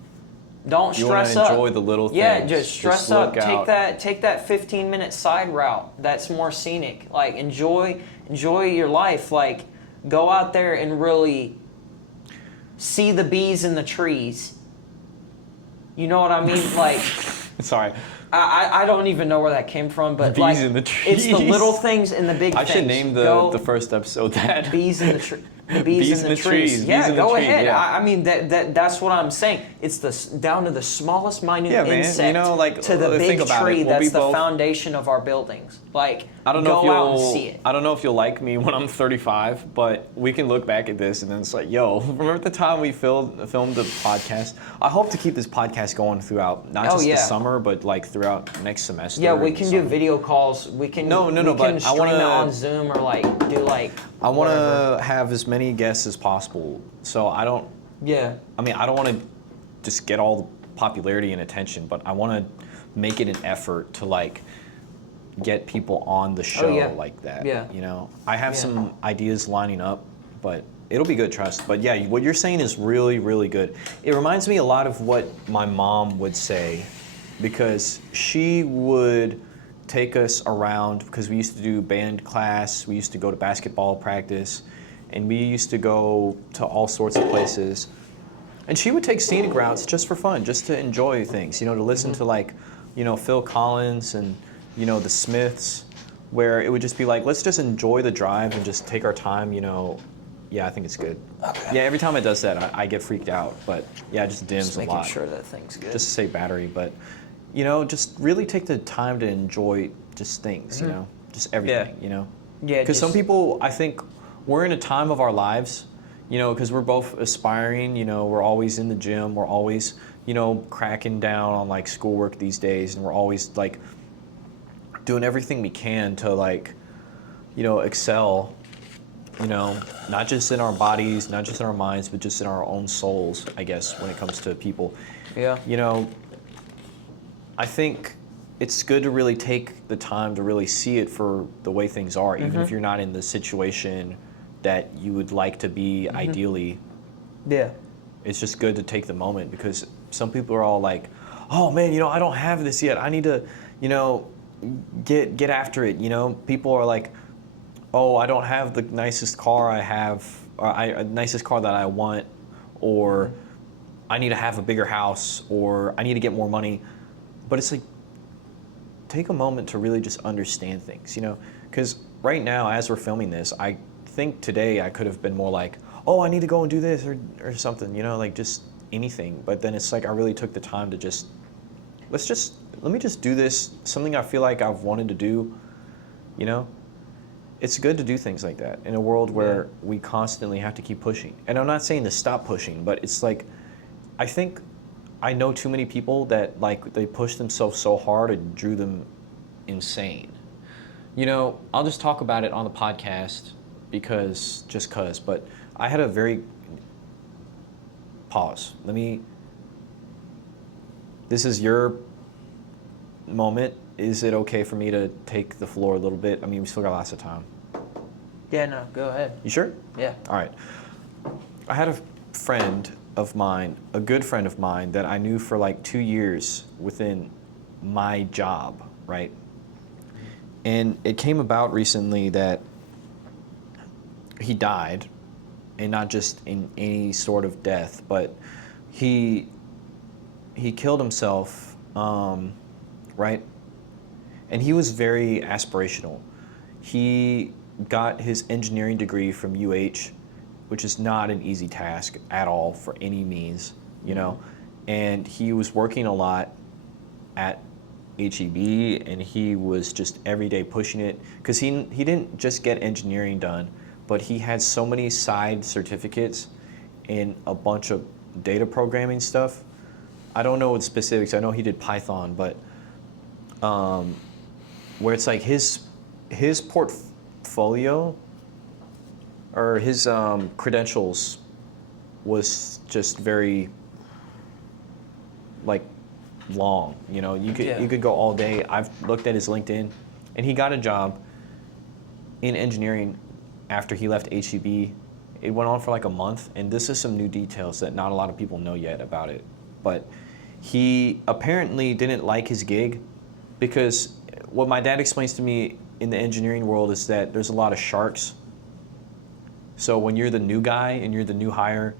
Don't stress up. You want to enjoy the little things. Yeah, just stress up. look out. Take that 15-minute side route. That's more scenic. Like, enjoy your life. Like, go out there and really see the bees in the trees. You know what I mean? Like, Sorry. I don't even know where that came from, but Bees like in the trees. it's the little things and the big I things. should name the first episode that. Bees in the bees in the trees. Yeah, Bees in the go tree, ahead. yeah. I mean that's what I'm saying. It's down to the smallest minute Yeah, man. insect You know, like, to the think big about tree it. We'll that's be the both- foundation of our buildings. Like I don't know go out and see it. I don't know if you'll like me when I'm 35, but we can look back at this and then it's like, yo, remember the time we filmed the podcast? I hope to keep this podcast going throughout not just the summer, but like throughout next semester. Yeah, we and can the do summer. video calls. We can No, we but can I stream wanna- it on Zoom or like do like I want whatever. to have as many guests as possible. So I don't want to just get all the popularity and attention, but I want to make it an effort to like get people on the show like that. Yeah. You know, I have some ideas lining up, but it'll be good, trust. But yeah, what you're saying is really, really good. It reminds me a lot of what my mom would say, because she would take us around, because we used to do band class, we used to go to basketball practice, and we used to go to all sorts of places. And she would take scenic routes just for fun, just to enjoy things, you know, to listen to like, you know, Phil Collins and, you know, the Smiths, where it would just be like, let's just enjoy the drive and just take our time, you know. Yeah, I think it's good. Okay. Yeah, every time it does that, I get freaked out. But yeah, it just dims Just a making lot. sure that thing's good. Just to say battery, but, you know, just really take the time to enjoy just things, you know, just everything, you know. Yeah, Because some just- people, I think, we're in a time of our lives, you know, because we're both aspiring, you know, we're always in the gym, we're always, you know, cracking down on like schoolwork these days, and we're always like doing everything we can to like, you know, excel, you know, not just in our bodies, not just in our minds, but just in our own souls, I guess, when it comes to people. Yeah. You know, I think it's good to really take the time to really see it for the way things are, even if you're not in the situation that you would like to be ideally. Yeah. It's just good to take the moment, because some people are all like, oh man, you know, I don't have this yet. I need to, you know, get after it. You know, people are like, oh, I don't have the nicest car I have, or nicest car that I want, or I need to have a bigger house, or I need to get more money. But it's like, take a moment to really just understand things, you know? Because right now, as we're filming this, I think today I could have been more like, oh, I need to go and do this or something, you know, like just anything. But then it's like I really took the time to just, let me just do this, something I feel like I've wanted to do, you know? It's good to do things like that in a world where we constantly have to keep pushing. And I'm not saying to stop pushing, but it's like, I think I know too many people that like they push themselves so hard it drew them insane. You know, I'll just talk about it on the podcast but I had a very, pause. This is your moment. Is it okay for me to take the floor a little bit? I mean, we still got lots of time. Yeah, no, go ahead. You sure? Yeah. All right. I had a friend of mine, a good friend of mine that I knew for like 2 years within my job, right? And it came about recently that he died, and not just in any sort of death, but he killed himself, right? And he was very aspirational. He got his engineering degree from UH, which is not an easy task at all for any means, you know. And he was working a lot at HEB, and he was just every day pushing it, because he didn't just get engineering done, but he had so many side certificates in a bunch of data programming stuff. I don't know what specifics. I know he did Python, but where it's like his portfolio or his credentials was just very like long. You know, you could go all day. I've looked at his LinkedIn, and he got a job in engineering after he left HEB. It went on for like a month, and this is some new details that not a lot of people know yet about it. But he apparently didn't like his gig, because what my dad explains to me in the engineering world is that there's a lot of sharks. So when you're the new guy and you're the new hire,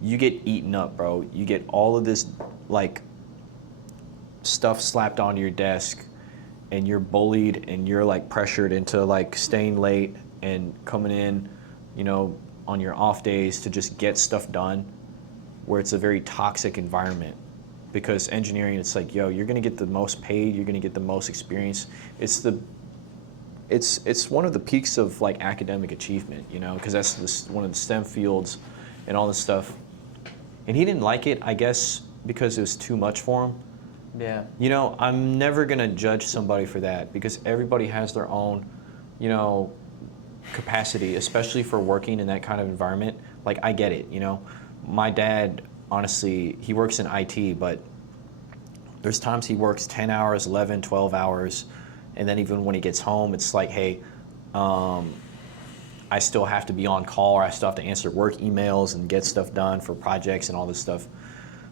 you get eaten up, bro. You get all of this like stuff slapped onto your desk and you're bullied and you're like pressured into like staying late and coming in, you know, on your off days to just get stuff done, where it's a very toxic environment. Because engineering, it's like, yo, you're gonna get the most paid, you're gonna get the most experience. It's one of the peaks of like academic achievement, you know, because that's one of the STEM fields and all this stuff. And he didn't like it, I guess, because it was too much for him. Yeah. You know, I'm never gonna judge somebody for that because everybody has their own, you know, capacity, especially for working in that kind of environment. Like, I get it, you know. My dad, honestly, he works in IT, but there's times he works 10 hours, 11, 12 hours, and then even when he gets home, it's like, hey, I still have to be on call, or I still have to answer work emails and get stuff done for projects and all this stuff.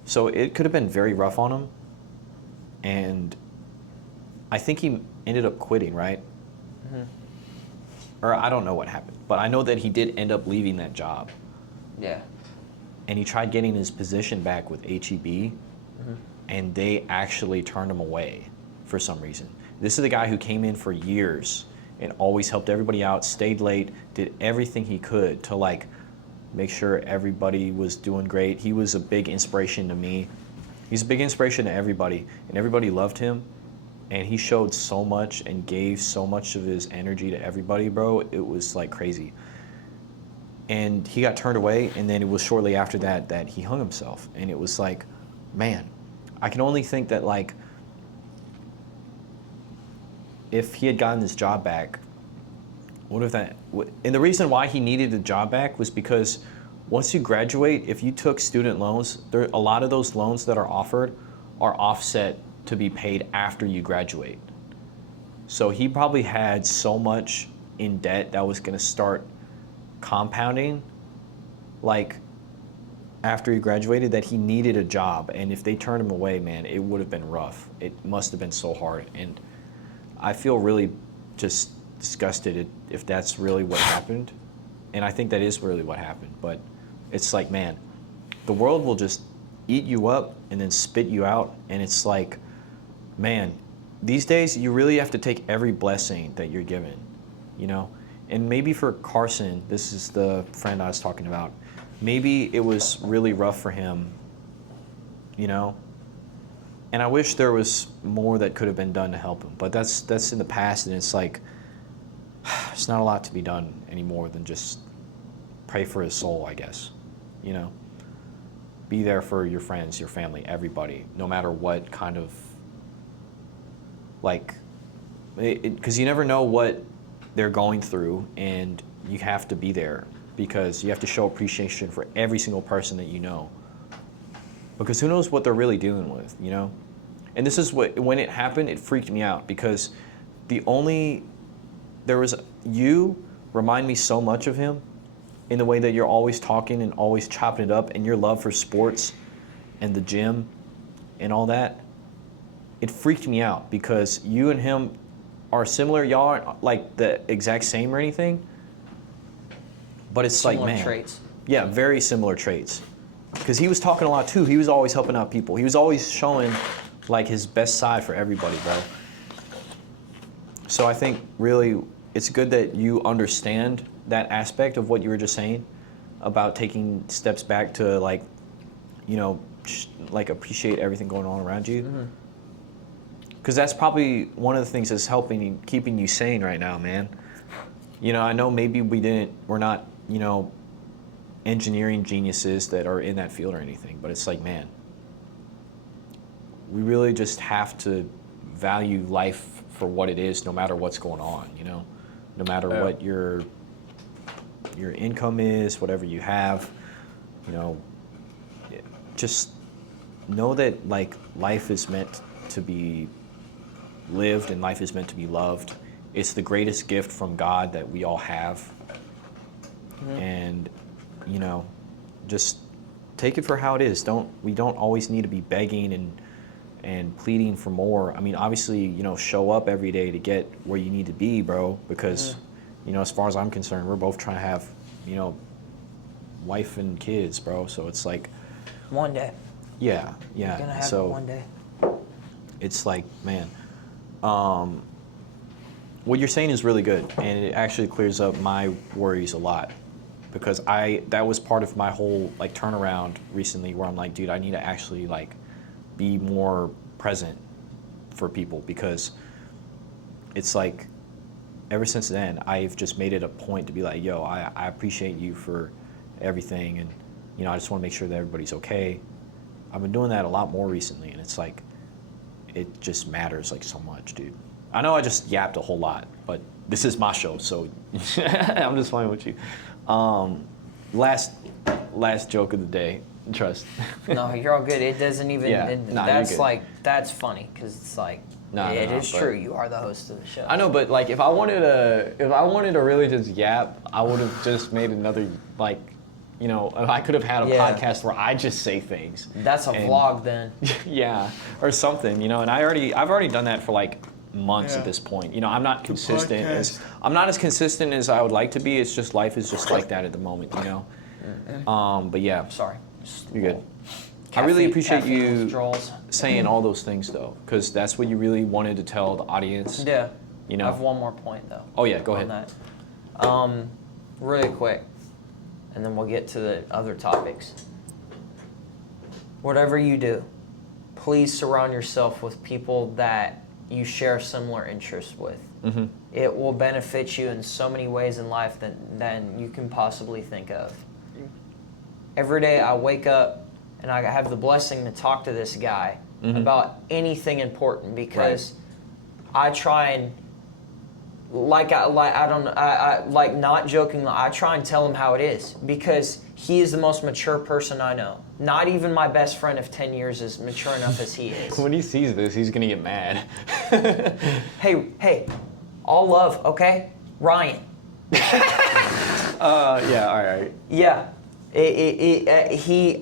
So it could have been very rough on him, and I think he ended up quitting, right? Mm-hmm. Or I don't know what happened, but I know that he did end up leaving that job. Yeah. And he tried getting his position back with HEB, Mm-hmm. and they actually turned him away for some reason. This is the guy who came in for years and always helped everybody out, stayed late, did everything he could to like make sure everybody was doing great. He was a big inspiration to me. He's a big inspiration to everybody, and everybody loved him. And he showed so much and gave so much of his energy to everybody, bro. It was like crazy. And he got turned away, and then it was shortly after that that he hung himself. And it was like, man, I can only think that like if he had gotten his job back, what if that, and the reason why he needed the job back was because once you graduate, if you took student loans, there a lot of those loans that are offered are offset to be paid after you graduate. So he probably had so much in debt that was going to start compounding like after he graduated, that he needed a job. And if they turned him away, man, it would have been rough. It must have been so hard. And I feel really just disgusted if that's really what happened. And I think that is really what happened. But it's like, man, the world will just eat you up and then spit you out. And it's like, man, these days you really have to take every blessing that you're given, you know? And maybe for Carson, this is the friend I was talking about, maybe it was really rough for him, you know? And I wish there was more that could have been done to help him. But that's in the past, and it's like, it's not a lot to be done anymore than just pray for his soul, I guess, you know? Be there for your friends, your family, everybody, no matter what kind of, like, because you never know what they're going through, and you have to be there because you have to show appreciation for every single person that you know, because who knows what they're really dealing with, you know? And this is what, when it happened, it freaked me out because you remind me so much of him in the way that you're always talking and always chopping it up, and your love for sports and the gym and all that. It freaked me out because you and him are similar. Y'all aren't like the exact same or anything, but it's Similar like, man, traits. Yeah, very similar traits. Because he was talking a lot too. He was always helping out people. He was always showing like his best side for everybody, bro. So I think really it's good that you understand that aspect of what you were just saying about taking steps back to like, you know, like appreciate everything going on around you. Mm-hmm. Because that's probably one of the things that's keeping you sane right now, man. You know, I know maybe we're not, you know, engineering geniuses that are in that field or anything, but it's like, man, we really just have to value life for what it is, no matter what's going on, you know? No matter what your income is, whatever you have, you know, just know that, like, life is meant to be lived and life is meant to be loved. It's the greatest gift from God that we all have. Mm-hmm. And, you know, just take it for how it is. We don't always need to be begging and pleading for more. I mean, obviously, you know, show up every day to get where you need to be, bro, because, you know, as far as I'm concerned, we're both trying to have, you know, wife and kids, bro. So it's like, one day. Yeah. You're gonna have it one day. it's like, man, what you're saying is really good, and it actually clears up my worries a lot, because that was part of my whole like turnaround recently, where I'm like, dude, I need to actually like be more present for people, because it's like ever since then I've just made it a point to be like, yo, I appreciate you for everything, and you know, I just want to make sure that everybody's okay. I've been doing that a lot more recently, and it's like it just matters like so much, dude. I know I just yapped a whole lot, but this is my show, so I'm just playing with you. Last joke of the day, trust. No, you're all good. It doesn't even. Yeah, nah, you're that's good. like that's funny because it's like it is true. You are the host of the show. I know, but like if I wanted to really just yap, I would have just made another like, you know, I could have had a podcast where I just say things. That's a vlog then. Yeah, or something, you know. And I've already done that for like months at this point. You know, I'm not consistent I'm not as consistent as I would like to be. It's just life is just like that at the moment, you know. But yeah, Sorry, you're good. I really appreciate you withdrawals. saying all those things though, because that's what you really wanted to tell the audience. Yeah. You know. I have one more point though. Oh yeah, go ahead. That. Really quick, and then we'll get to the other topics. Whatever you do, please surround yourself with people that you share similar interests with. Mm-hmm. It will benefit you in so many ways in life than you can possibly think of. Every day I wake up and I have the blessing to talk to this guy about anything important, because I try and like not joking, I try and tell him how it is, because he is the most mature person I know. Not even my best friend of 10 years is mature enough as he is. When he sees this, he's gonna get mad. Hey, all love, okay? Ryan. Yeah, all right. Yeah,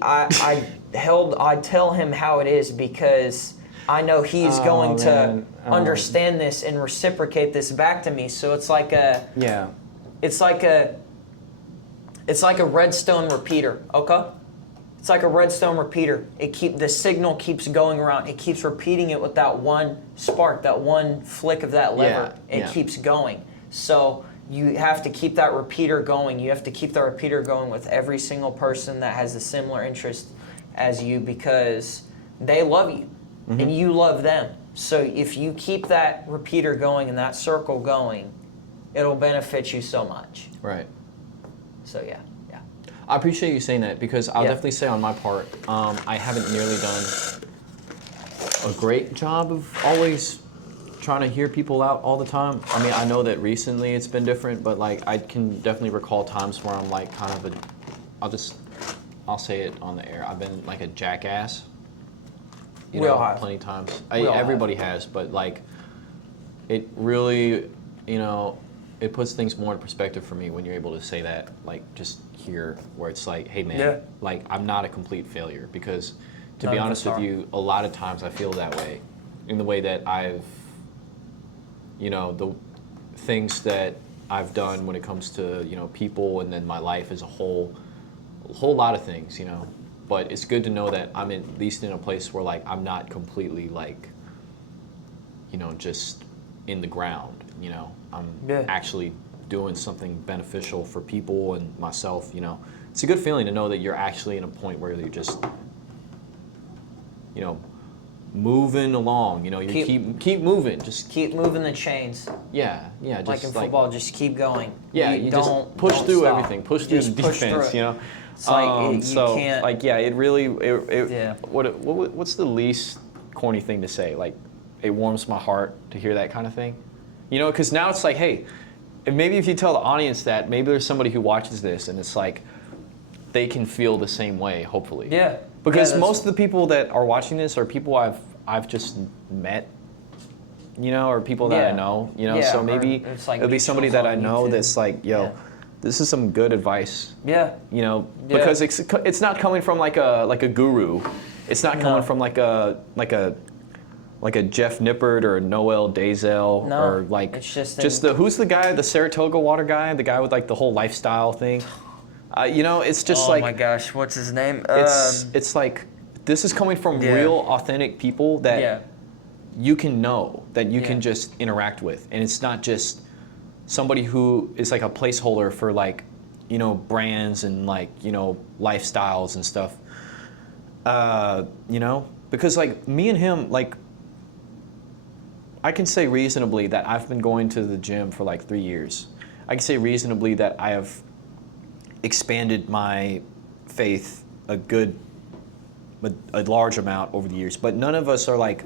I tell him how it is, because I know he's going to understand this and reciprocate this back to me. So it's like it's like a redstone repeater, okay? It's like a redstone repeater. The signal keeps going around. It keeps repeating it with that one spark, that one flick of that lever. It keeps going. So you have to keep that repeater going. You have to keep that repeater going with every single person that has a similar interest as you, because they love you and you love them. So if you keep that repeater going and that circle going, it'll benefit you so much. Right. So yeah. I appreciate you saying that, because I'll definitely say on my part, I haven't nearly done a great job of always trying to hear people out all the time. I mean, I know that recently it's been different, but like I can definitely recall times where I'm like kind of I'll say it on the air. I've been like a jackass. You know, plenty of times. Everybody has, but like it really, you know, it puts things more in perspective for me when you're able to say that, like just here, where it's like, hey man, like I'm not a complete failure, because to be honest with you, a lot of times I feel that way, in the way that I've, you know, the things that I've done when it comes to, you know, people, and then my life as a whole lot of things, you know. But it's good to know that I'm at least in a place where like I'm not completely like, you know, just in the ground, you know. I'm actually doing something beneficial for people and myself, you know. It's a good feeling to know that you're actually in a point where you're just, you know, moving along, you know, you keep moving, just keep moving the chains. Yeah, just like in football, just keep going. Yeah, you don't push through everything, push through the defense, you know. It's like you can't. Like it really. What's the least corny thing to say? Like, it warms my heart to hear that kind of thing, you know, because now it's like, hey, maybe if you tell the audience that, maybe there's somebody who watches this and it's like, they can feel the same way, hopefully. Yeah. Because most of the people that are watching this are people I've just met, you know, or people that I know, you know. Yeah, so maybe it'll be somebody that I know that's like, yo, this is some good advice. Yeah. You know, because it's not coming from like a guru. It's not coming from like a Jeff Nippert or a Noel Dazel or like it's just who's the guy, the Saratoga water guy, the guy with like the whole lifestyle thing. You know, it's just like, oh my gosh, what's his name? It's like this is coming from real, authentic people that you can know, that you can just interact with, and it's not just somebody who is like a placeholder for like, you know, brands and like, you know, lifestyles and stuff. You know, because like me and him, like, I can say reasonably that I've been going to the gym for like 3 years. I can say reasonably that I have expanded my faith a large amount over the years, but none of us are like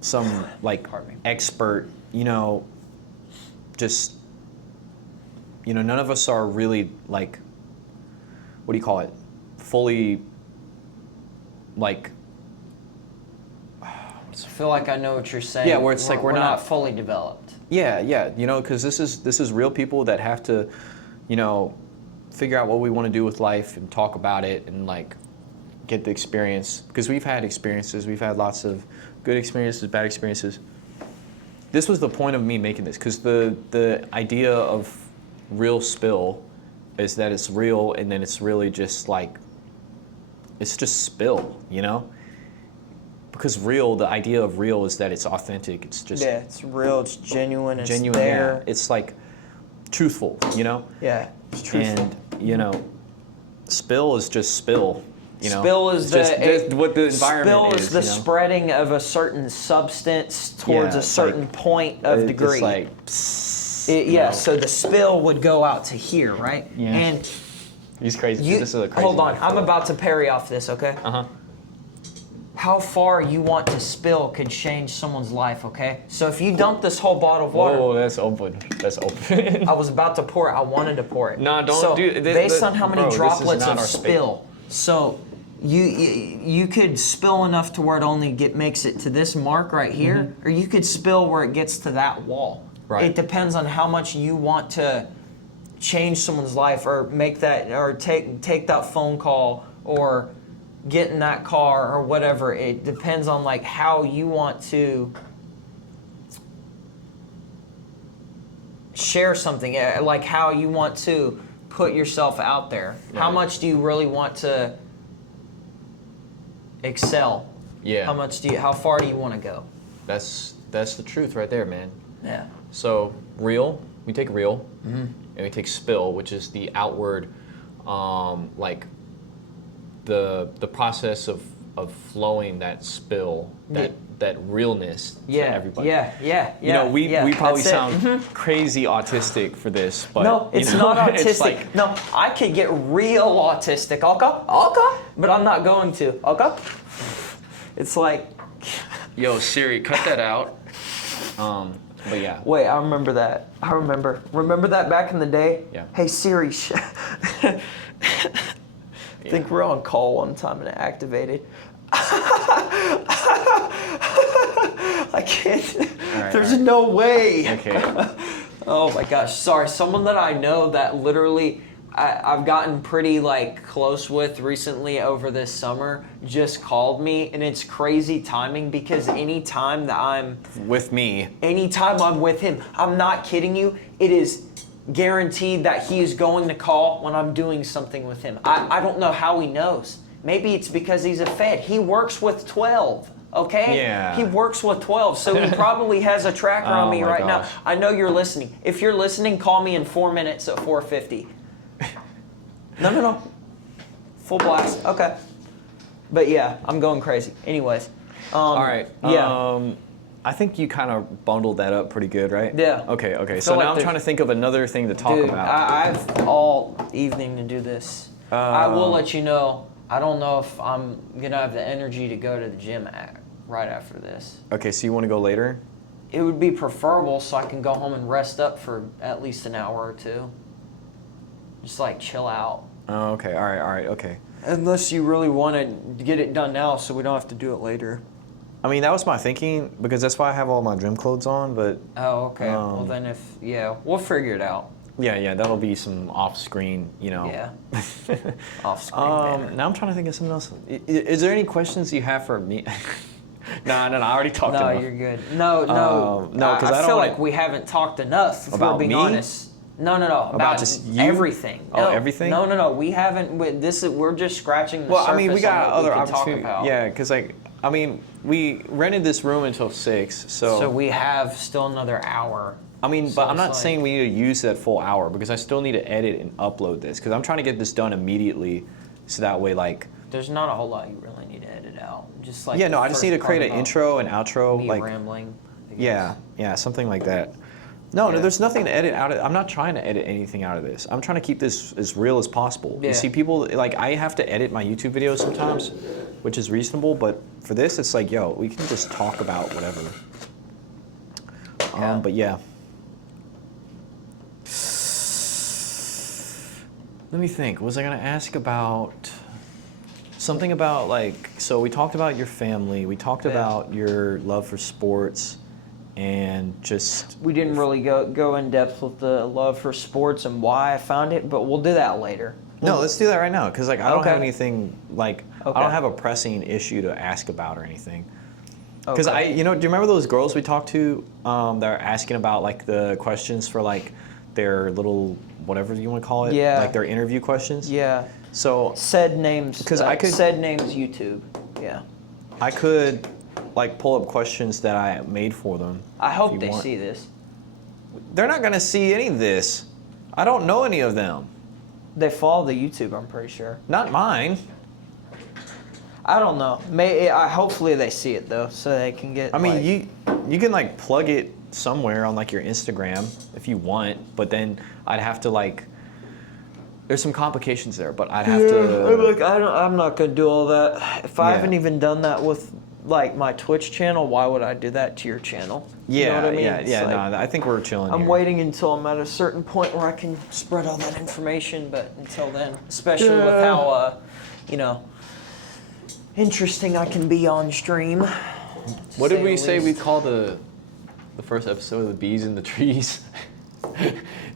some like expert, you know, just, you know, none of us are really like, what do you call it, fully like, I feel like I know what you're saying. yeah, where it's like we're not fully developed. Yeah, you know, because this is real people that have to, you know, figure out what we want to do with life and talk about it and like get the experience, because we've had experiences, we've had lots of good experiences, bad experiences. This was the point of me making this, because the idea of real spill is that it's real, and then it's really just like, it's just spill, you know? Because real, the idea of real is that it's authentic. It's just, yeah, it's real. It's genuine. It's genuine. there. Yeah. It's like truthful, you know. Yeah, it's truthful. And you know, spill is just spill. You know, spill is what the environment spill is the you know? spreading of a certain substance towards a certain like, point of degree. It's like, psst, you know? So the spill would go out to here, right? Yeah. And he's crazy. This is a crazy. Hold on, I'm about to parry off this, okay? How far you want to spill could change someone's life, okay? So if you dump this whole bottle of water... Whoa, that's open. That's open. I was about to pour it. I wanted to pour it. No, don't so do... based on how many droplets of spill. So you could spill enough to where it only makes it to this mark right here, or you could spill where it gets to that wall. Right. It depends on how much you want to change someone's life, or make that, or take that phone call, or get in that car, or whatever. It depends on like how you want to share something, like how you want to put yourself out there. Right. How much do you really want to excel? Yeah. How far do you want to go? That's the truth right there, man. Yeah. So real, we take real, and we take spill, which is the outward, like the process of flowing that spill, that realness to everybody. Yeah. You know, we probably sound crazy autistic for this, but no, it's you know, not autistic. It's like, no, I could get real autistic, okay, but I'm not going to, okay. It's like, yo, Siri, cut that out. But yeah. Wait, I remember that. Remember that back in the day? Yeah. Hey Siri. I think we're on call one time and it activated. I can't. There's no way. Okay. Oh my gosh. Sorry. Someone that I know that literally I've gotten pretty like close with recently over this summer just called me, and it's crazy timing because anytime I'm with him, I'm not kidding you, it is guaranteed that he is going to call when I'm doing something with him. I don't know how he knows. Maybe it's because he's a Fed. He works with 12. Okay? Yeah. He works with 12, so he probably has a tracker on me right now. I know you're listening. If you're listening, call me in 4 minutes at 4:50. No. Full blast. Okay. But yeah, I'm going crazy. Anyways. All right. Yeah. I think you kind of bundled that up pretty good, right? Yeah. Okay. So now I'm trying to think of another thing to talk about. I've all evening to do this. I will let you know. I don't know if I'm going to have the energy to go to the gym right after this. Okay, so you want to go later? It would be preferable so I can go home and rest up for at least an hour or two. Just like chill out. Oh, okay. All right. Okay. Unless you really want to get it done now so we don't have to do it later. I mean, that was my thinking because that's why I have all my gym clothes on, but... Oh, okay. Well, then we'll figure it out. Yeah, that'll be some off-screen, you know. Yeah. Off-screen Now I'm trying to think of something else. Is there any questions you have for me? No, I already talked enough. No, you're good. No, because I feel like we haven't talked enough, if we're being honest. No. About just you? Everything. No. Oh, everything? No. We haven't. We're just scratching the surface. Well, I mean, we got other opportunities. Yeah, because like I mean, we rented this room until 6, So we have still another hour. I mean, So but I'm it's not saying we need to use that full hour because I still need to edit and upload this because I'm trying to get this done immediately, so that way, like. There's not a whole lot you really need to edit out. Just like Yeah, no, I just need to create an intro and outro, me like. rambling. I guess. Yeah, something like that. No, Yeah. there's nothing to edit out of. I'm not trying to edit anything out of this. I'm trying to keep this as real as possible. Yeah. You see, people like I have to edit my YouTube videos sometimes, which is reasonable. But for this, it's like, yo, we can just talk about whatever. Yeah. But yeah. Let me think. Was I gonna ask about something about like? So we talked about your family. We talked Yeah. about your love for sports, and just. We didn't really go in depth with the love for sports and why I found it, but we'll do that later. No, let's do that right now because like I don't Okay. have anything like Okay. I don't have a pressing issue to ask about or anything. Because Okay. do you remember those girls we talked to that are asking about like the questions for like their little whatever you want to call it, Yeah. like their interview questions? Yeah. So Said names. 'Cause I could- Said names YouTube. Yeah. I could like pull up questions that I made for them. I if hope you they want. see this. They're not gonna see any of this. I don't know any of them. They follow the YouTube, I'm pretty sure. Not mine. I don't know. Hopefully they see it though, so they can get. I mean, like, you can like plug it somewhere on like your Instagram if you want, but then I'd have to like. There's some complications there, but I'd have to. I'm not gonna do all that. If I Yeah. haven't even done that with like my Twitch channel, why would I do that to your channel? Yeah, You know what I mean? It's yeah. like, No, I think we're chilling. I'm here. waiting until I'm at a certain point where I can spread all that information, but until then, especially with Yeah. how, interesting I can be on stream. What did we the say we least. call the first episode of the bees in the trees?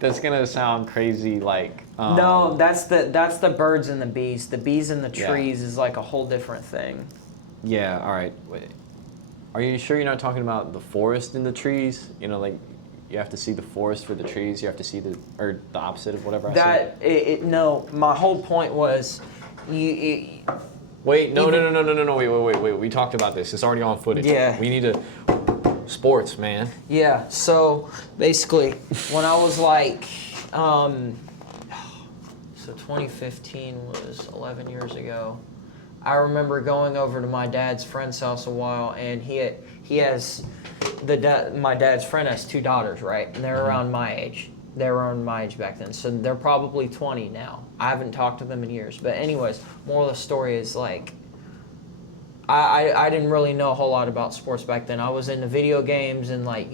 That's gonna sound crazy, like. No, that's the birds and the bees. The bees and the Yeah. trees is like a whole different thing. Yeah. All right. Wait. Are you sure you're not talking about the forest and the trees? You know, like you have to see the forest for the trees. You have to see the opposite of whatever I said. No. My whole point was, you. Wait, no. Wait. even- We talked about this. It's already on footage. Yeah. We need to. Sports, man. Yeah, so basically, when I was like, so 2015 was 11 years ago. I remember going over to my dad's friend's house a while, and my dad's friend has 2 daughters, right? And they're around my age. They were around my age back then, so they're probably 20 now. I haven't talked to them in years, but anyways, moral of the story is like, I didn't really know a whole lot about sports back then. I was into video games and like,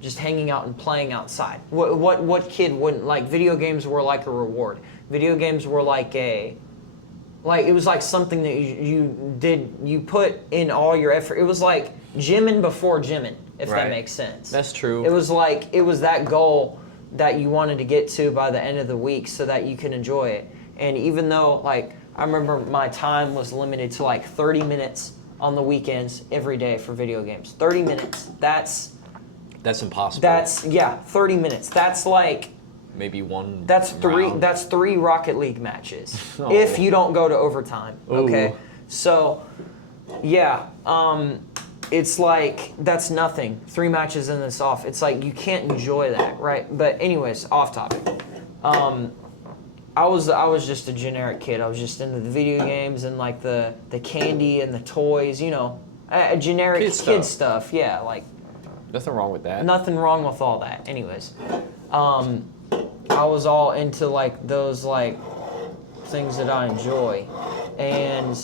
just hanging out and playing outside. What kid wouldn't like? Video games were like a reward. Video games were like it was like something that you put in all your effort. It was like gymming before gymming, if Right. that makes sense. That's true. It was that goal that you wanted to get to by the end of the week so that you can enjoy it. And even though like I remember my time was limited to like 30 minutes on the weekends every day for video games. 30 minutes. That's impossible. 30 minutes. That's like maybe one. that's three round. that's 3 Rocket League matches Oh. if you don't go to overtime. Okay. Ooh. So yeah, it's like that's nothing. 3 matches and it's off. It's like you can't enjoy that, right? But anyways, off topic. I was just a generic kid. I was just into the video games and like the candy and the toys, a generic Kid kid stuff. Yeah, like Nothing wrong with that. nothing wrong with all that. Anyways, I was all into like those like things that I enjoy, and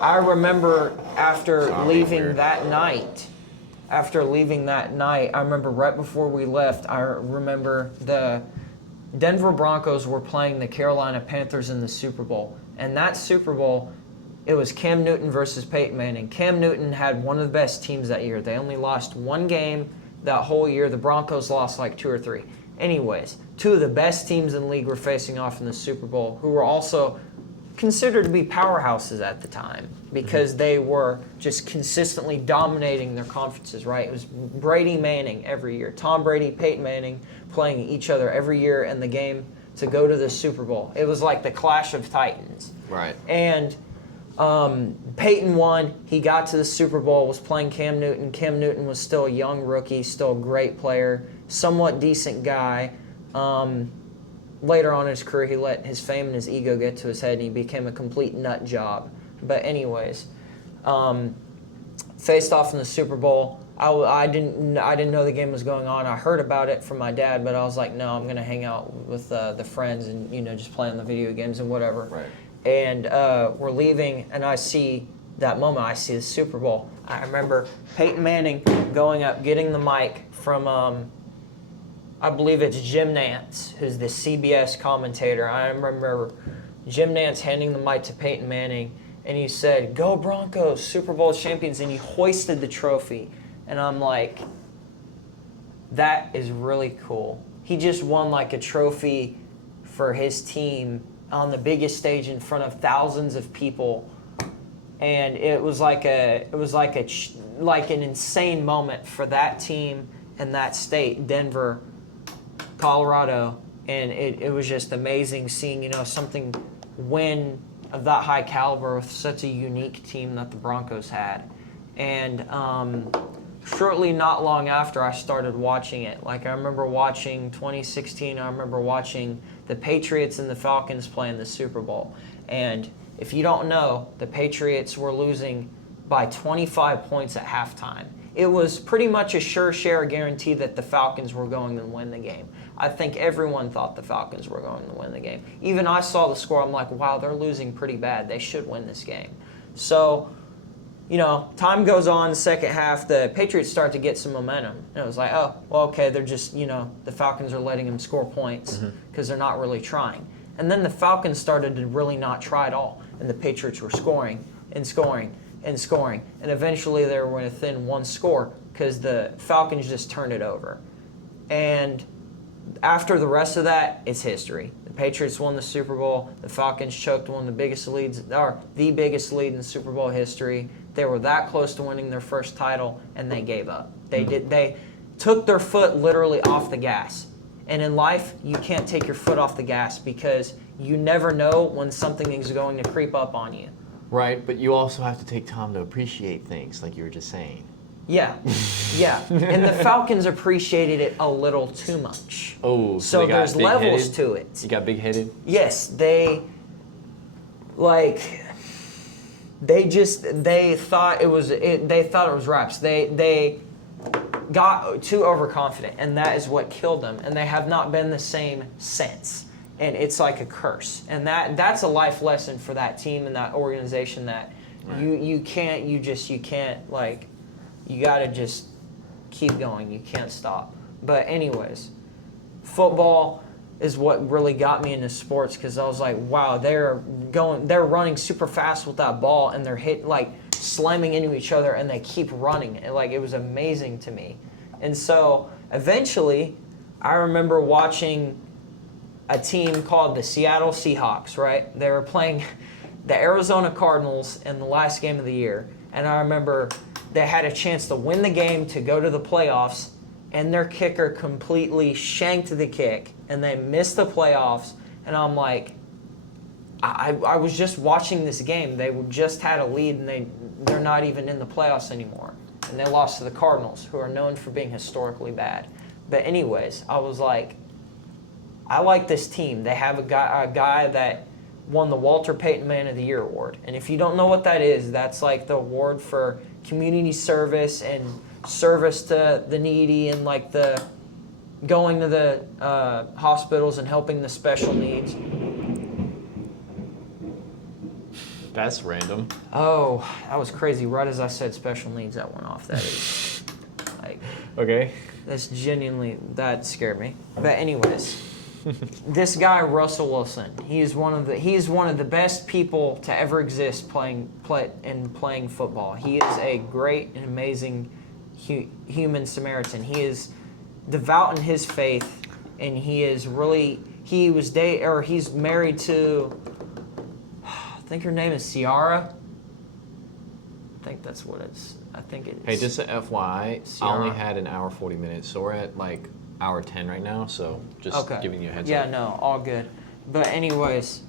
I remember after Sounding leaving weird. that night. After leaving that night, I remember right before we left, I remember the Denver Broncos were playing the Carolina Panthers in the Super Bowl. And that Super Bowl, it was Cam Newton versus Peyton Manning. Cam Newton had one of the best teams that year. They only lost 1 game that whole year. The Broncos lost like 2 or 3. Anyways, 2 of the best teams in the league were facing off in the Super Bowl, who were also considered to be powerhouses at the time because they were just consistently dominating their conferences, right? It was Brady Manning every year, Tom Brady, Peyton Manning playing each other every year in the game to go to the Super Bowl. It was like the clash of titans. Right. And Peyton won. He got to the Super Bowl, was playing Cam Newton. Cam Newton was still a young rookie, still a great player, somewhat decent guy. Later on in his career, he let his fame and his ego get to his head, and he became a complete nut job. But anyways, faced off in the Super Bowl. I didn't know the game was going on. I heard about it from my dad, but I was like, no, I'm gonna hang out with the friends and just play on the video games and whatever. Right. And we're leaving, and I see that moment. I see the Super Bowl. I remember Peyton Manning going up, getting the mic from, I believe it's Jim Nantz, who's the CBS commentator. I remember Jim Nantz handing the mic to Peyton Manning, and he said, "Go Broncos, Super Bowl champions," and he hoisted the trophy. And I'm like, that is really cool. He just won like a trophy for his team on the biggest stage in front of thousands of people, and it was like an insane moment for that team and that state, Denver, Colorado, and it was just amazing seeing something win of that high caliber with such a unique team that the Broncos had. And shortly, not long after, I started watching it. Like, I remember watching 2016, I remember watching the Patriots and the Falcons play in the Super Bowl. And if you don't know, the Patriots were losing by 25 points at halftime. It was pretty much a sure share guarantee that the Falcons were going to win the game. I think everyone thought the Falcons were going to win the game. Even I saw the score, I'm like, wow, they're losing pretty bad. They should win this game. So, time goes on, the second half, the Patriots start to get some momentum. And it was like, oh, well, okay, they're just, the Falcons are letting them score points because they're not really trying. And then the Falcons started to really not try at all. And the Patriots were scoring and scoring and scoring. And eventually they were within one score because the Falcons just turned it over. And after the rest of that, it's history. The Patriots won the Super Bowl. The Falcons choked one of the biggest leads, or the biggest lead in Super Bowl history. They were that close to winning their first title, and they gave up. They took their foot literally off the gas. And in life, you can't take your foot off the gas because you never know when something is going to creep up on you. Right, but you also have to take time to appreciate things, like you were just saying. Yeah. And the Falcons appreciated it a little too much. Oh, so there's levels to it. You got big-headed? Yes, they thought it was reps. They got too overconfident, and that is what killed them. And they have not been the same since. And it's like a curse. And that's a life lesson for that team and that organization that you can't you got to just keep going. You can't stop. But anyways, football is what really got me into sports because I was like, wow, they're running super fast with that ball and they're slamming into each other and they keep running. And it was amazing to me. And so eventually I remember watching a team called the Seattle Seahawks, right? They were playing the Arizona Cardinals in the last game of the year. And I remember they had a chance to win the game to go to the playoffs, and their kicker completely shanked the kick, and they missed the playoffs. And I'm like, I was just watching this game. They just had a lead, and they're not even in the playoffs anymore. And they lost to the Cardinals, who are known for being historically bad. But anyways, I was like, I like this team. They have a guy that won the Walter Payton Man of the Year award. And if you don't know what that is, that's like the award for community service and service to the needy and the going to the hospitals and helping the special needs. That's random. Oh, that was crazy. Right as I said special needs, that went off. That is okay. That's genuinely, that scared me. But anyways, this guy Russell Wilson, he's one of the best people to ever exist playing football. He is a great and amazing human Samaritan. He is devout in his faith, and he's married to, I think her name is Ciara. I think that's what it's. I think it is. Hey, just an FYI, Ciara. I only had an hour 40 minutes, so we're at hour 10 right now, so just giving you a heads up. Yeah, no, all good. But anyways,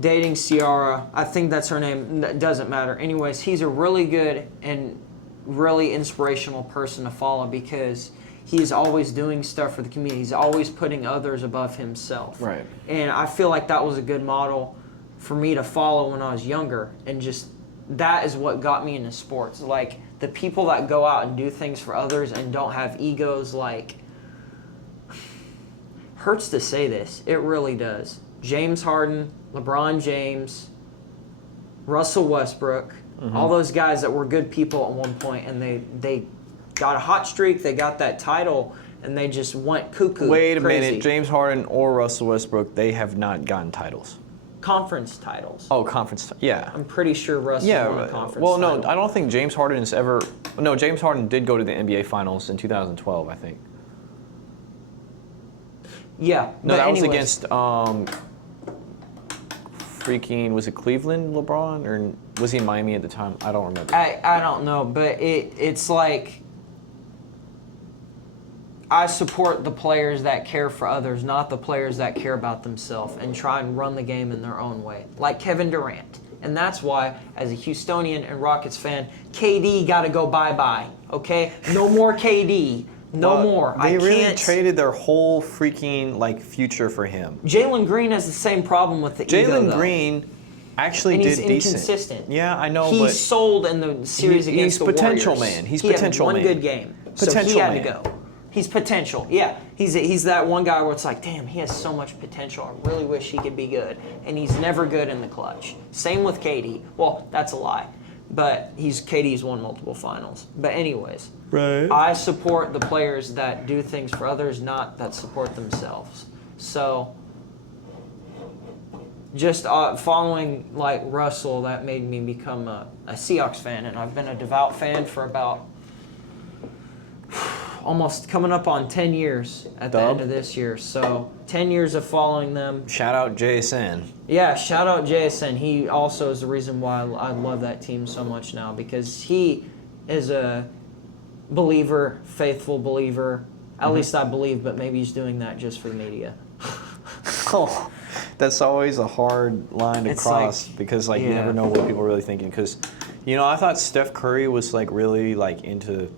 dating Ciara. I think that's her name. That doesn't matter. Anyways, he's a really good and really inspirational person to follow because he's always doing stuff for the community. He's always putting others above himself. Right. And I feel like that was a good model for me to follow when I was younger. And just that is what got me into sports. Like the people that go out and do things for others and don't have egos, like, hurts to say this. It really does. James Harden, LeBron James, Russell Westbrook, all those guys that were good people at one point, and they got a hot streak, they got that title, and they just went cuckoo. Wait a crazy. minute. James Harden or Russell Westbrook, they have not gotten titles. Conference titles. Oh, conference. Yeah. I'm pretty sure Russell won a conference well, title. no, I don't think James Harden has ever. No, James Harden did go to the NBA Finals in 2012, I think. Yeah. No, but that was anyways, against freaking, was it Cleveland LeBron, or was he in Miami at the time? I don't remember. I don't know, but it's like I support the players that care for others, not the players that care about themselves and try and run the game in their own way, like Kevin Durant. And that's why, as a Houstonian and Rockets fan, KD got to go bye-bye, okay? No more KD. No more. They really can't. traded their whole freaking future for him. Jalen Green has the same problem with the ego, Jalen though. Green actually And did he's decent. inconsistent. Yeah, I know, He but sold in the series against the potential Warriors. man. He's he potential had one man. good game, so Potential he had man. to go. He's potential. Yeah, he's that one guy where it's like, damn, he has so much potential. I really wish he could be good, and he's never good in the clutch. Same with KD. Well, that's a lie, but KD's won multiple finals. But anyways, right. I support the players that do things for others, not that support themselves. So just following like Russell, that made me become a Seahawks fan, and I've been a devout fan for about almost coming up on 10 years at the end of this year. So 10 years of following them. Shout out JSN. Yeah, shout out JSN. He also is the reason why I love that team so much now, because he is a believer, faithful believer. At least I believe, but maybe he's doing that just for the media. Oh, that's always a hard line to It's cross like, because you yeah. never know what people are really thinking. Because, I thought Steph Curry was really into,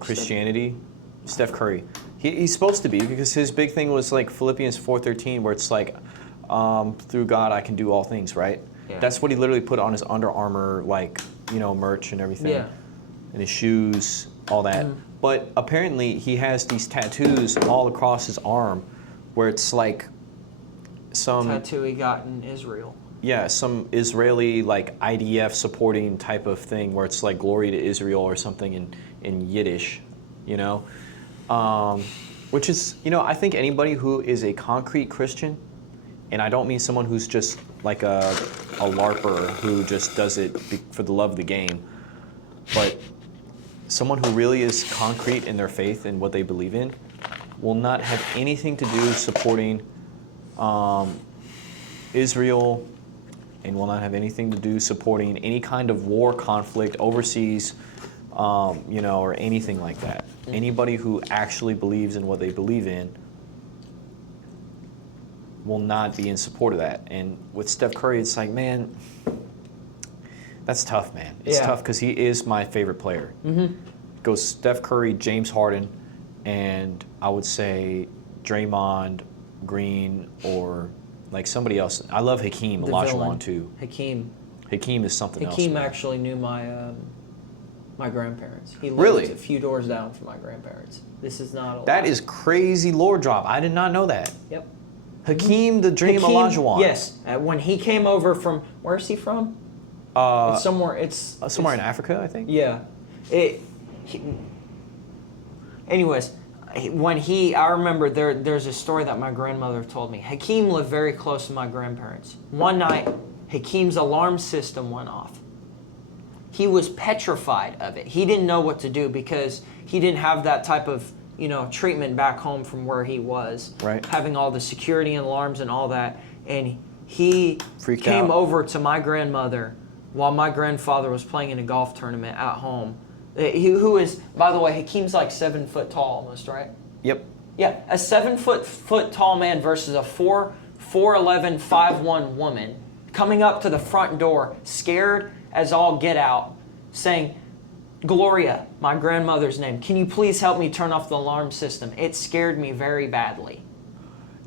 Christianity. Steph Curry, he's supposed to be, because his big thing was Philippians 4:13, where it's through God I can do all things, right? Yeah. That's what he literally put on his Under Armour merch and everything. Yeah. And his shoes, all that. But apparently he has these tattoos all across his arm where it's some Tattoo he got in Israel. yeah, some Israeli IDF supporting type of thing where it's glory to Israel or something in Yiddish, which is, I think anybody who is a concrete Christian, and I don't mean someone who's just like a LARPer who just does it for the love of the game, but someone who really is concrete in their faith and what they believe in will not have anything to do supporting Israel, and will not have anything to do supporting any kind of war conflict overseas, or anything like that. Anybody who actually believes in what they believe in will not be in support of that. And with Steph Curry, it's man, that's tough, man. It's tough because he is my favorite player. Goes Steph Curry, James Harden, and I would say Draymond, Green, or somebody else. I love Hakeem Olajuwon too. Hakeem is something else. Hakeem actually knew my grandparents. He lived Really? a few doors down from my grandparents. This is not a lie. That is crazy lore drop. I did not know that. Yep. Hakeem the Dream Hakeem, Olajuwon. Yes. When he came over from, where is he from? It's somewhere. Somewhere in Africa, I think. Yeah. Anyways, I remember there's a story that my grandmother told me. Hakeem lived very close to my grandparents. One night, Hakeem's alarm system went off. He was petrified of it. He didn't know what to do because he didn't have that type of treatment back home from where he was. Right. Having all the security and alarms and all that. And he Freaked came out. over to my grandmother while my grandfather was playing in a golf tournament at home. Who is, by the way, Hakeem's 7 foot tall almost, right? Yep. Yeah, a 7 foot tall man versus a 4'11", 5'1" woman coming up to the front door, scared as all get out, saying, "Gloria, my grandmother's name, can you please help me turn off the alarm system? It scared me very badly."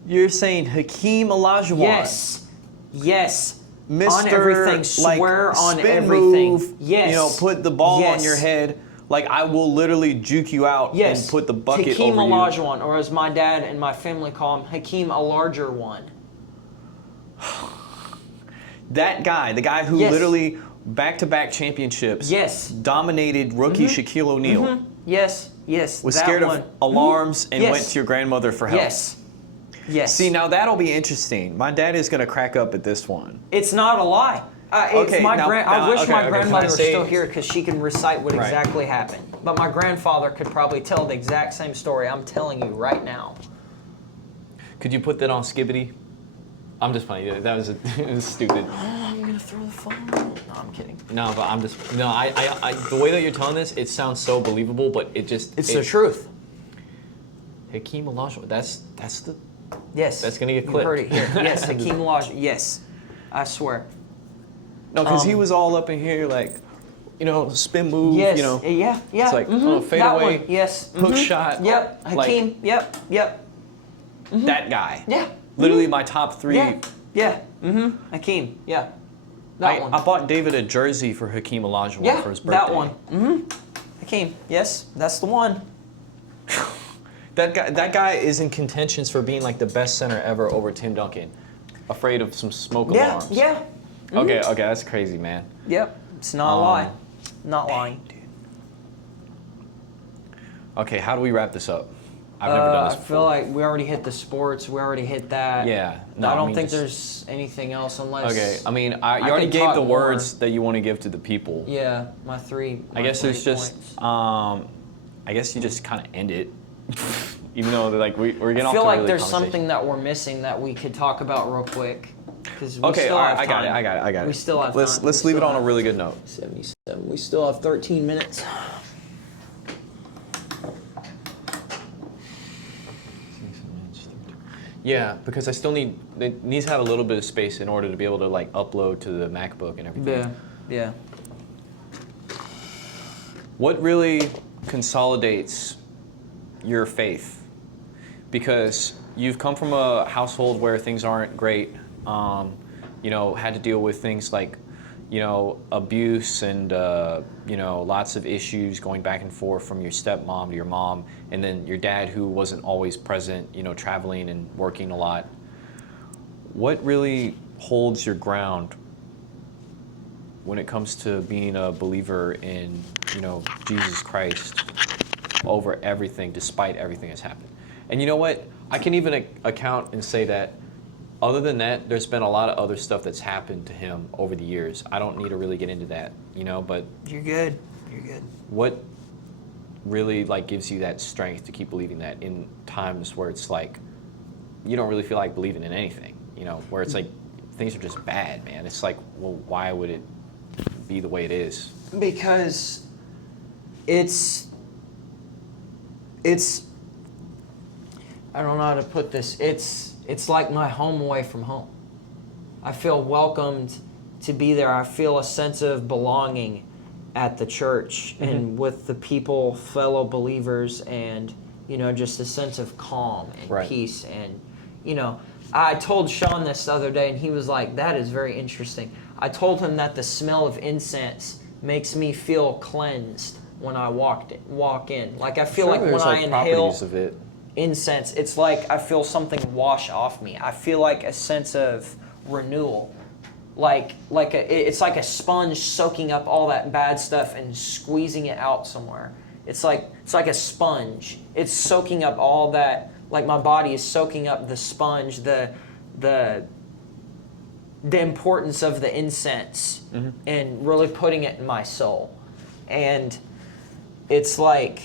You're saying Hakeem Olajuwon? Yes. Yes. Mr. On everything. Swear like, on spin everything. Move, Yes. You know, put the ball Yes. on your head. Like, I will literally juke you out and put the bucket Hakeem over you. Olajuwon, or as my dad and my family call him, Hakeem a larger one. That guy, the guy who Yes. literally back-to-back championships, Yes. dominated rookie Shaquille O'Neal, Yes. Yes. was that scared one. of alarms and Yes. went to your grandmother for help. Yes. Yes. See, now that'll be interesting. My dad is going to crack up at this one. It's not a lie. It's Okay, my now- I wish my can I grandmother was say- still here because she can recite what Right. exactly happened. But my grandfather could probably tell the exact same story I'm telling you right now. Could you put that on Skibbity? I'm just playing. That was, it was stupid. I'm gonna throw the phone. No, I'm kidding. No, but I'm just I the way that you're telling this, it sounds so believable, but It's the truth. Hakeem Olajuwon. That's the Yes. That's gonna get You clipped. heard it here. Yes, Hakeem Olajuwon. Yes, I swear. no, because he was all up in here like, you know, spin move. Yes. You know, Yeah. Yeah. it's like fade that away, one. Yes. hook shot. Yep. Hakeem. Like, Yep. that guy. Yeah. Literally my top three. Yeah. Yeah. Hakeem. Yeah. That one. I bought David a jersey for Hakeem Olajuwon Yeah. for his birthday. That one. Hakeem. Yes, that's the one. That guy is in contentions for being like the best center ever over Tim Duncan. Afraid of some smoke alarms. Yeah. Okay, that's crazy, man. Yep. It's not a lie. Not lying. Okay, how do we wrap this up? I've never done this I before. feel like we already hit the sports. We already hit that. Yeah. No, I don't mean, think just- there's anything else unless. Okay, I mean, you already can gave talk the more. words that you want to give to the people. Yeah, my three. I guess three there's just, points. I guess you just kind of end it. Even though like we're getting I off feel the like really there's conversation. something that we're missing that we could talk about real quick. Because we Okay, still all have right, time. I got it. We still have Let's time. let's We leave it still on a have really good note. 77. We still have 13 minutes. Yeah, because I still it needs to have a little bit of space in order to be able to like upload to the MacBook and everything. Yeah. What really consolidates your faith? Because you've come from a household where things aren't great. You know, had to deal with things like, you know, abuse and you know, lots of issues going back and forth from your stepmom to your mom, and then your dad who wasn't always present. You know, traveling and working a lot. What really holds your ground when it comes to being a believer in, you know, Jesus Christ over everything, despite everything that's happened? And you know what? I can even account and say that other than that, there's been a lot of other stuff that's happened to him over the years. I don't need to really get into that, you know, but You're good. You're good. what really like gives you that strength to keep believing that in times where it's like you don't really feel like believing in anything, you know, where it's like things are just bad, man. It's like, well, why would it be the way it is? Because it's I don't know how to put this. It's like my home away from home. I feel welcomed to be there. I feel a sense of belonging at the church and with the people, fellow believers, and, you know, just a sense of calm and Right. peace. And, you know, I told Sean this the other day, and he was like, that is very interesting. I told him that the smell of incense makes me feel cleansed when I walk in. Like, I feel like when I inhale of it. incense, it's like I feel something wash off me. I feel like a sense of renewal. It's like a sponge soaking up all that bad stuff and squeezing it out somewhere. It's like a sponge. It's soaking up all that. Like my body is soaking up the sponge, the importance of the incense, and really putting it in my soul. And it's like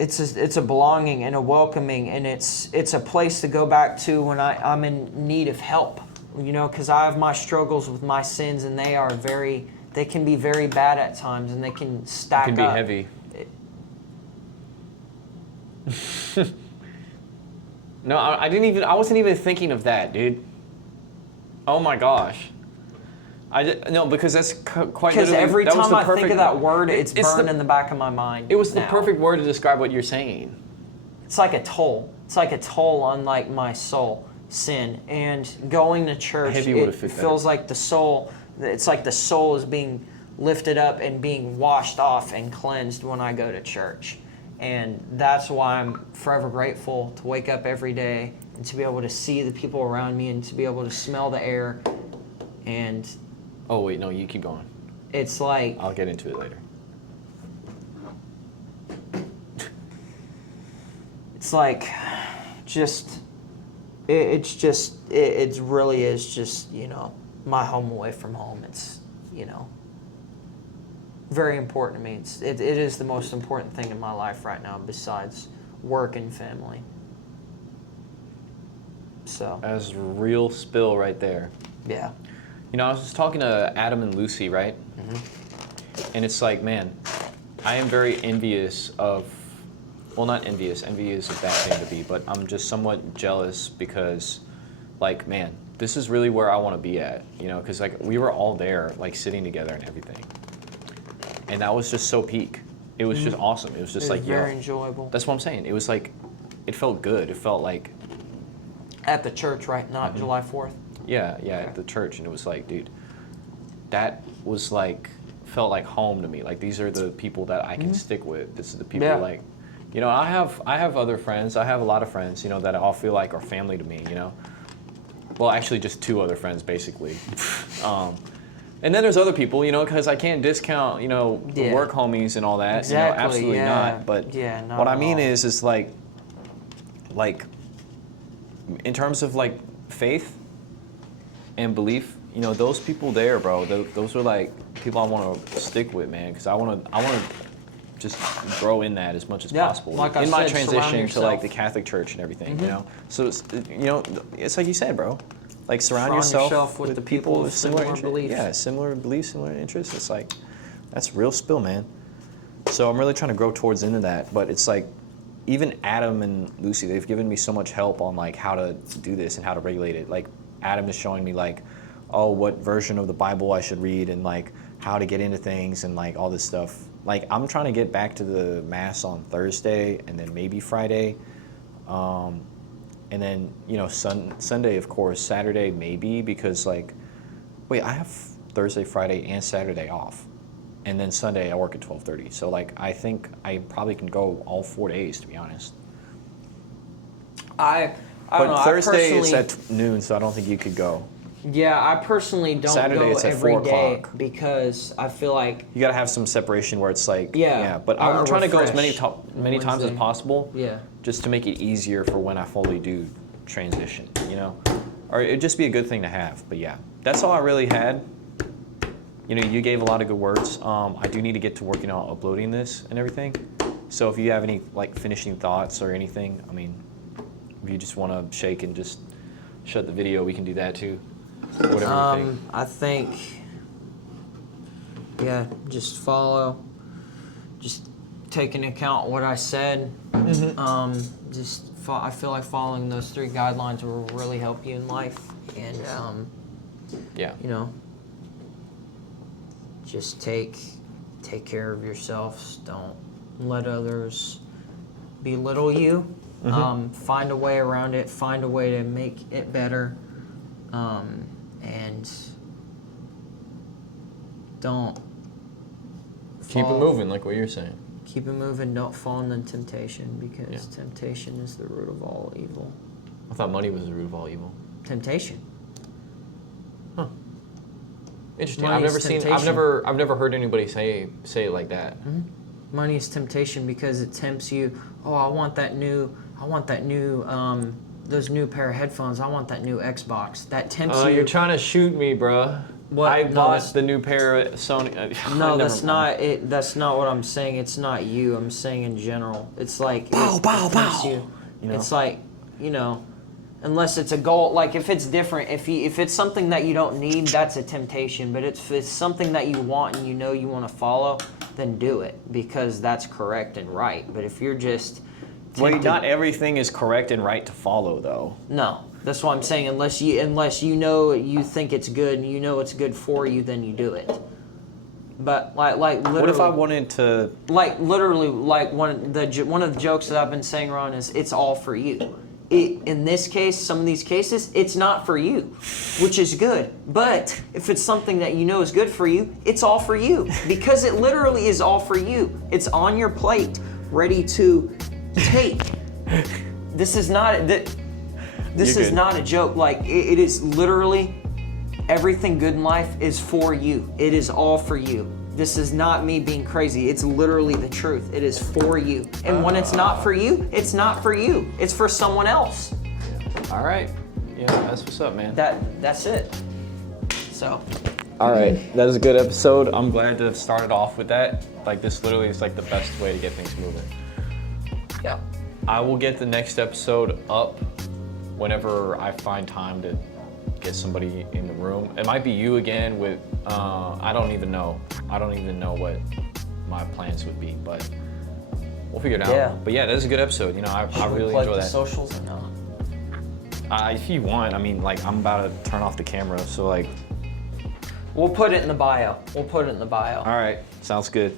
it's a belonging and a welcoming, and it's a place to go back to when I'm in need of help, you know, because I have my struggles with my sins, and they can be very bad at times, and they can stack It can be up. heavy. No, I didn't even. I wasn't even thinking of that, dude. Oh my gosh. No, because that's quite. Because every that was time the I think perfect, of that word, it's burned the, in the back of my mind. It was the now. perfect word to describe what you're saying. It's like a toll. It's like a toll on like my soul, sin. And going to church, it feels like the soul. It's like the soul is being lifted up and being washed off and cleansed when I go to church. And that's why I'm forever grateful to wake up every day and to be able to see the people around me and to be able to smell the air. And oh wait, no, you keep going. It's like I'll get into it later. It's like it really is just, my home away from home. It's, very important to me. It is the most important thing in my life right now besides work and family. So that's real spill right there. Yeah. I was just talking to Adam and Lucy, right? Mm-hmm. And it's like, man, I am very envious of, well, not envious. Envy is a bad thing to be, but I'm just somewhat jealous because, like, man, this is really where I want to be at, because like we were all there, like sitting together and everything, and that was just so peak. It was just awesome. It was just like very enjoyable. That's what I'm saying. It was like, it felt good. It felt like at the church, right? Not July 4th. Yeah, okay. At the church, and it was like, dude, that was like felt like home to me. Like these are the people that I can stick with. This is the people like, I have other friends. I have a lot of friends, that I all feel like are family to me. Well, actually, just 2 other friends basically. And then there's other people, because I can't discount, the work homies and all that. Exactly, absolutely not. But what I mean is like in terms of like faith and belief, those people there, bro. Those are like people I want to stick with, man, because I want to just grow in that as much as possible. Like in my transition to like the Catholic Church and everything, So it's, it's like you said, bro. Like surround yourself with the people with similar beliefs. Yeah, similar beliefs, similar interests. It's like that's real spill, man. So I'm really trying to grow towards into that, but it's like even Adam and Lucy, they've given me so much help on like how to do this and how to regulate it. Like Adam is showing me like, what version of the Bible I should read and like how to get into things and like all this stuff. Like I'm trying to get back to the Mass on Thursday and then maybe Friday. And then, Sunday, of course, Saturday maybe, because like, wait, I have Thursday, Friday, and Saturday off. And then Sunday I work at 12:30. So like, I think I probably can go all 4 days, to be honest. I don't know. Thursday is at noon, so I don't think you could go. Yeah, I personally don't Saturday go it's at every 4 day o'clock. Because I feel like you got to have some separation where it's like, but or I'm trying to go as many Wednesday. times as possible, Yeah. just to make it easier for when I fully do transition, or it'd just be a good thing to have. But yeah, that's all I really had. You gave a lot of good words. I do need to get to working on uploading this and everything. So if you have any like finishing thoughts or anything, I mean, if you just want to shake and just shut the video, we can do that too. Whatever you think. I think, just follow. Just take into account what I said. I feel like following those 3 guidelines will really help you in life. And, just take care of yourselves. Don't let others belittle you. Find a way around it. Find a way to make it better. And don't keep it moving, like what you're saying. Keep it moving. Don't fall into temptation, because temptation is the root of all evil. I thought money was the root of all evil. Temptation. Huh. Interesting. Money I've never heard anybody say it like that. Mm-hmm. Money is temptation because it tempts you. Oh, I want that new those new pair of headphones. I want that new Xbox. That tempts you. Oh, you're trying to shoot me, bruh. What? I bought the new pair of Sony. No, that's not it. That's not what I'm saying. It's not you. I'm saying in general. It's like it tempts you. It's like, unless it's a goal. Like if it's different, if it's something that you don't need, that's a temptation. But if it's something that you want and you want to follow, then do it, because that's correct and right. But if you're just Wait, not everything is correct and right to follow, though. No, that's what I'm saying. Unless you know you think it's good and you know it's good for you, then you do it. But like literally. What if I wanted to? Like literally, like one of the jokes that I've been saying around is it's all for you. In this case, some of these cases, it's not for you, which is good. But if it's something that you know is good for you, it's all for you because it literally is all for you. It's on your plate, ready to take. This is not not a joke. Like it is literally everything good in life is for you. It is all for you. This is not me being crazy. It's literally the truth. It is for you. And when it's not for you, it's not for you. It's for someone else. All right. Yeah, that's what's up, man. That's it. So. All right, that is a good episode. I'm glad to have started off with that. Like this literally is like the best way to get things moving. Yeah. I will get the next episode up whenever I find time to get somebody in the room. It might be you again with, I don't even know. I don't even know what my plans would be, but we'll figure it out. Yeah. But yeah, that is a good episode. You know, I really plug enjoy the that. Socials or no? If you want, I mean, like I'm about to turn off the camera, so like. We'll put it in the bio. All right, sounds good.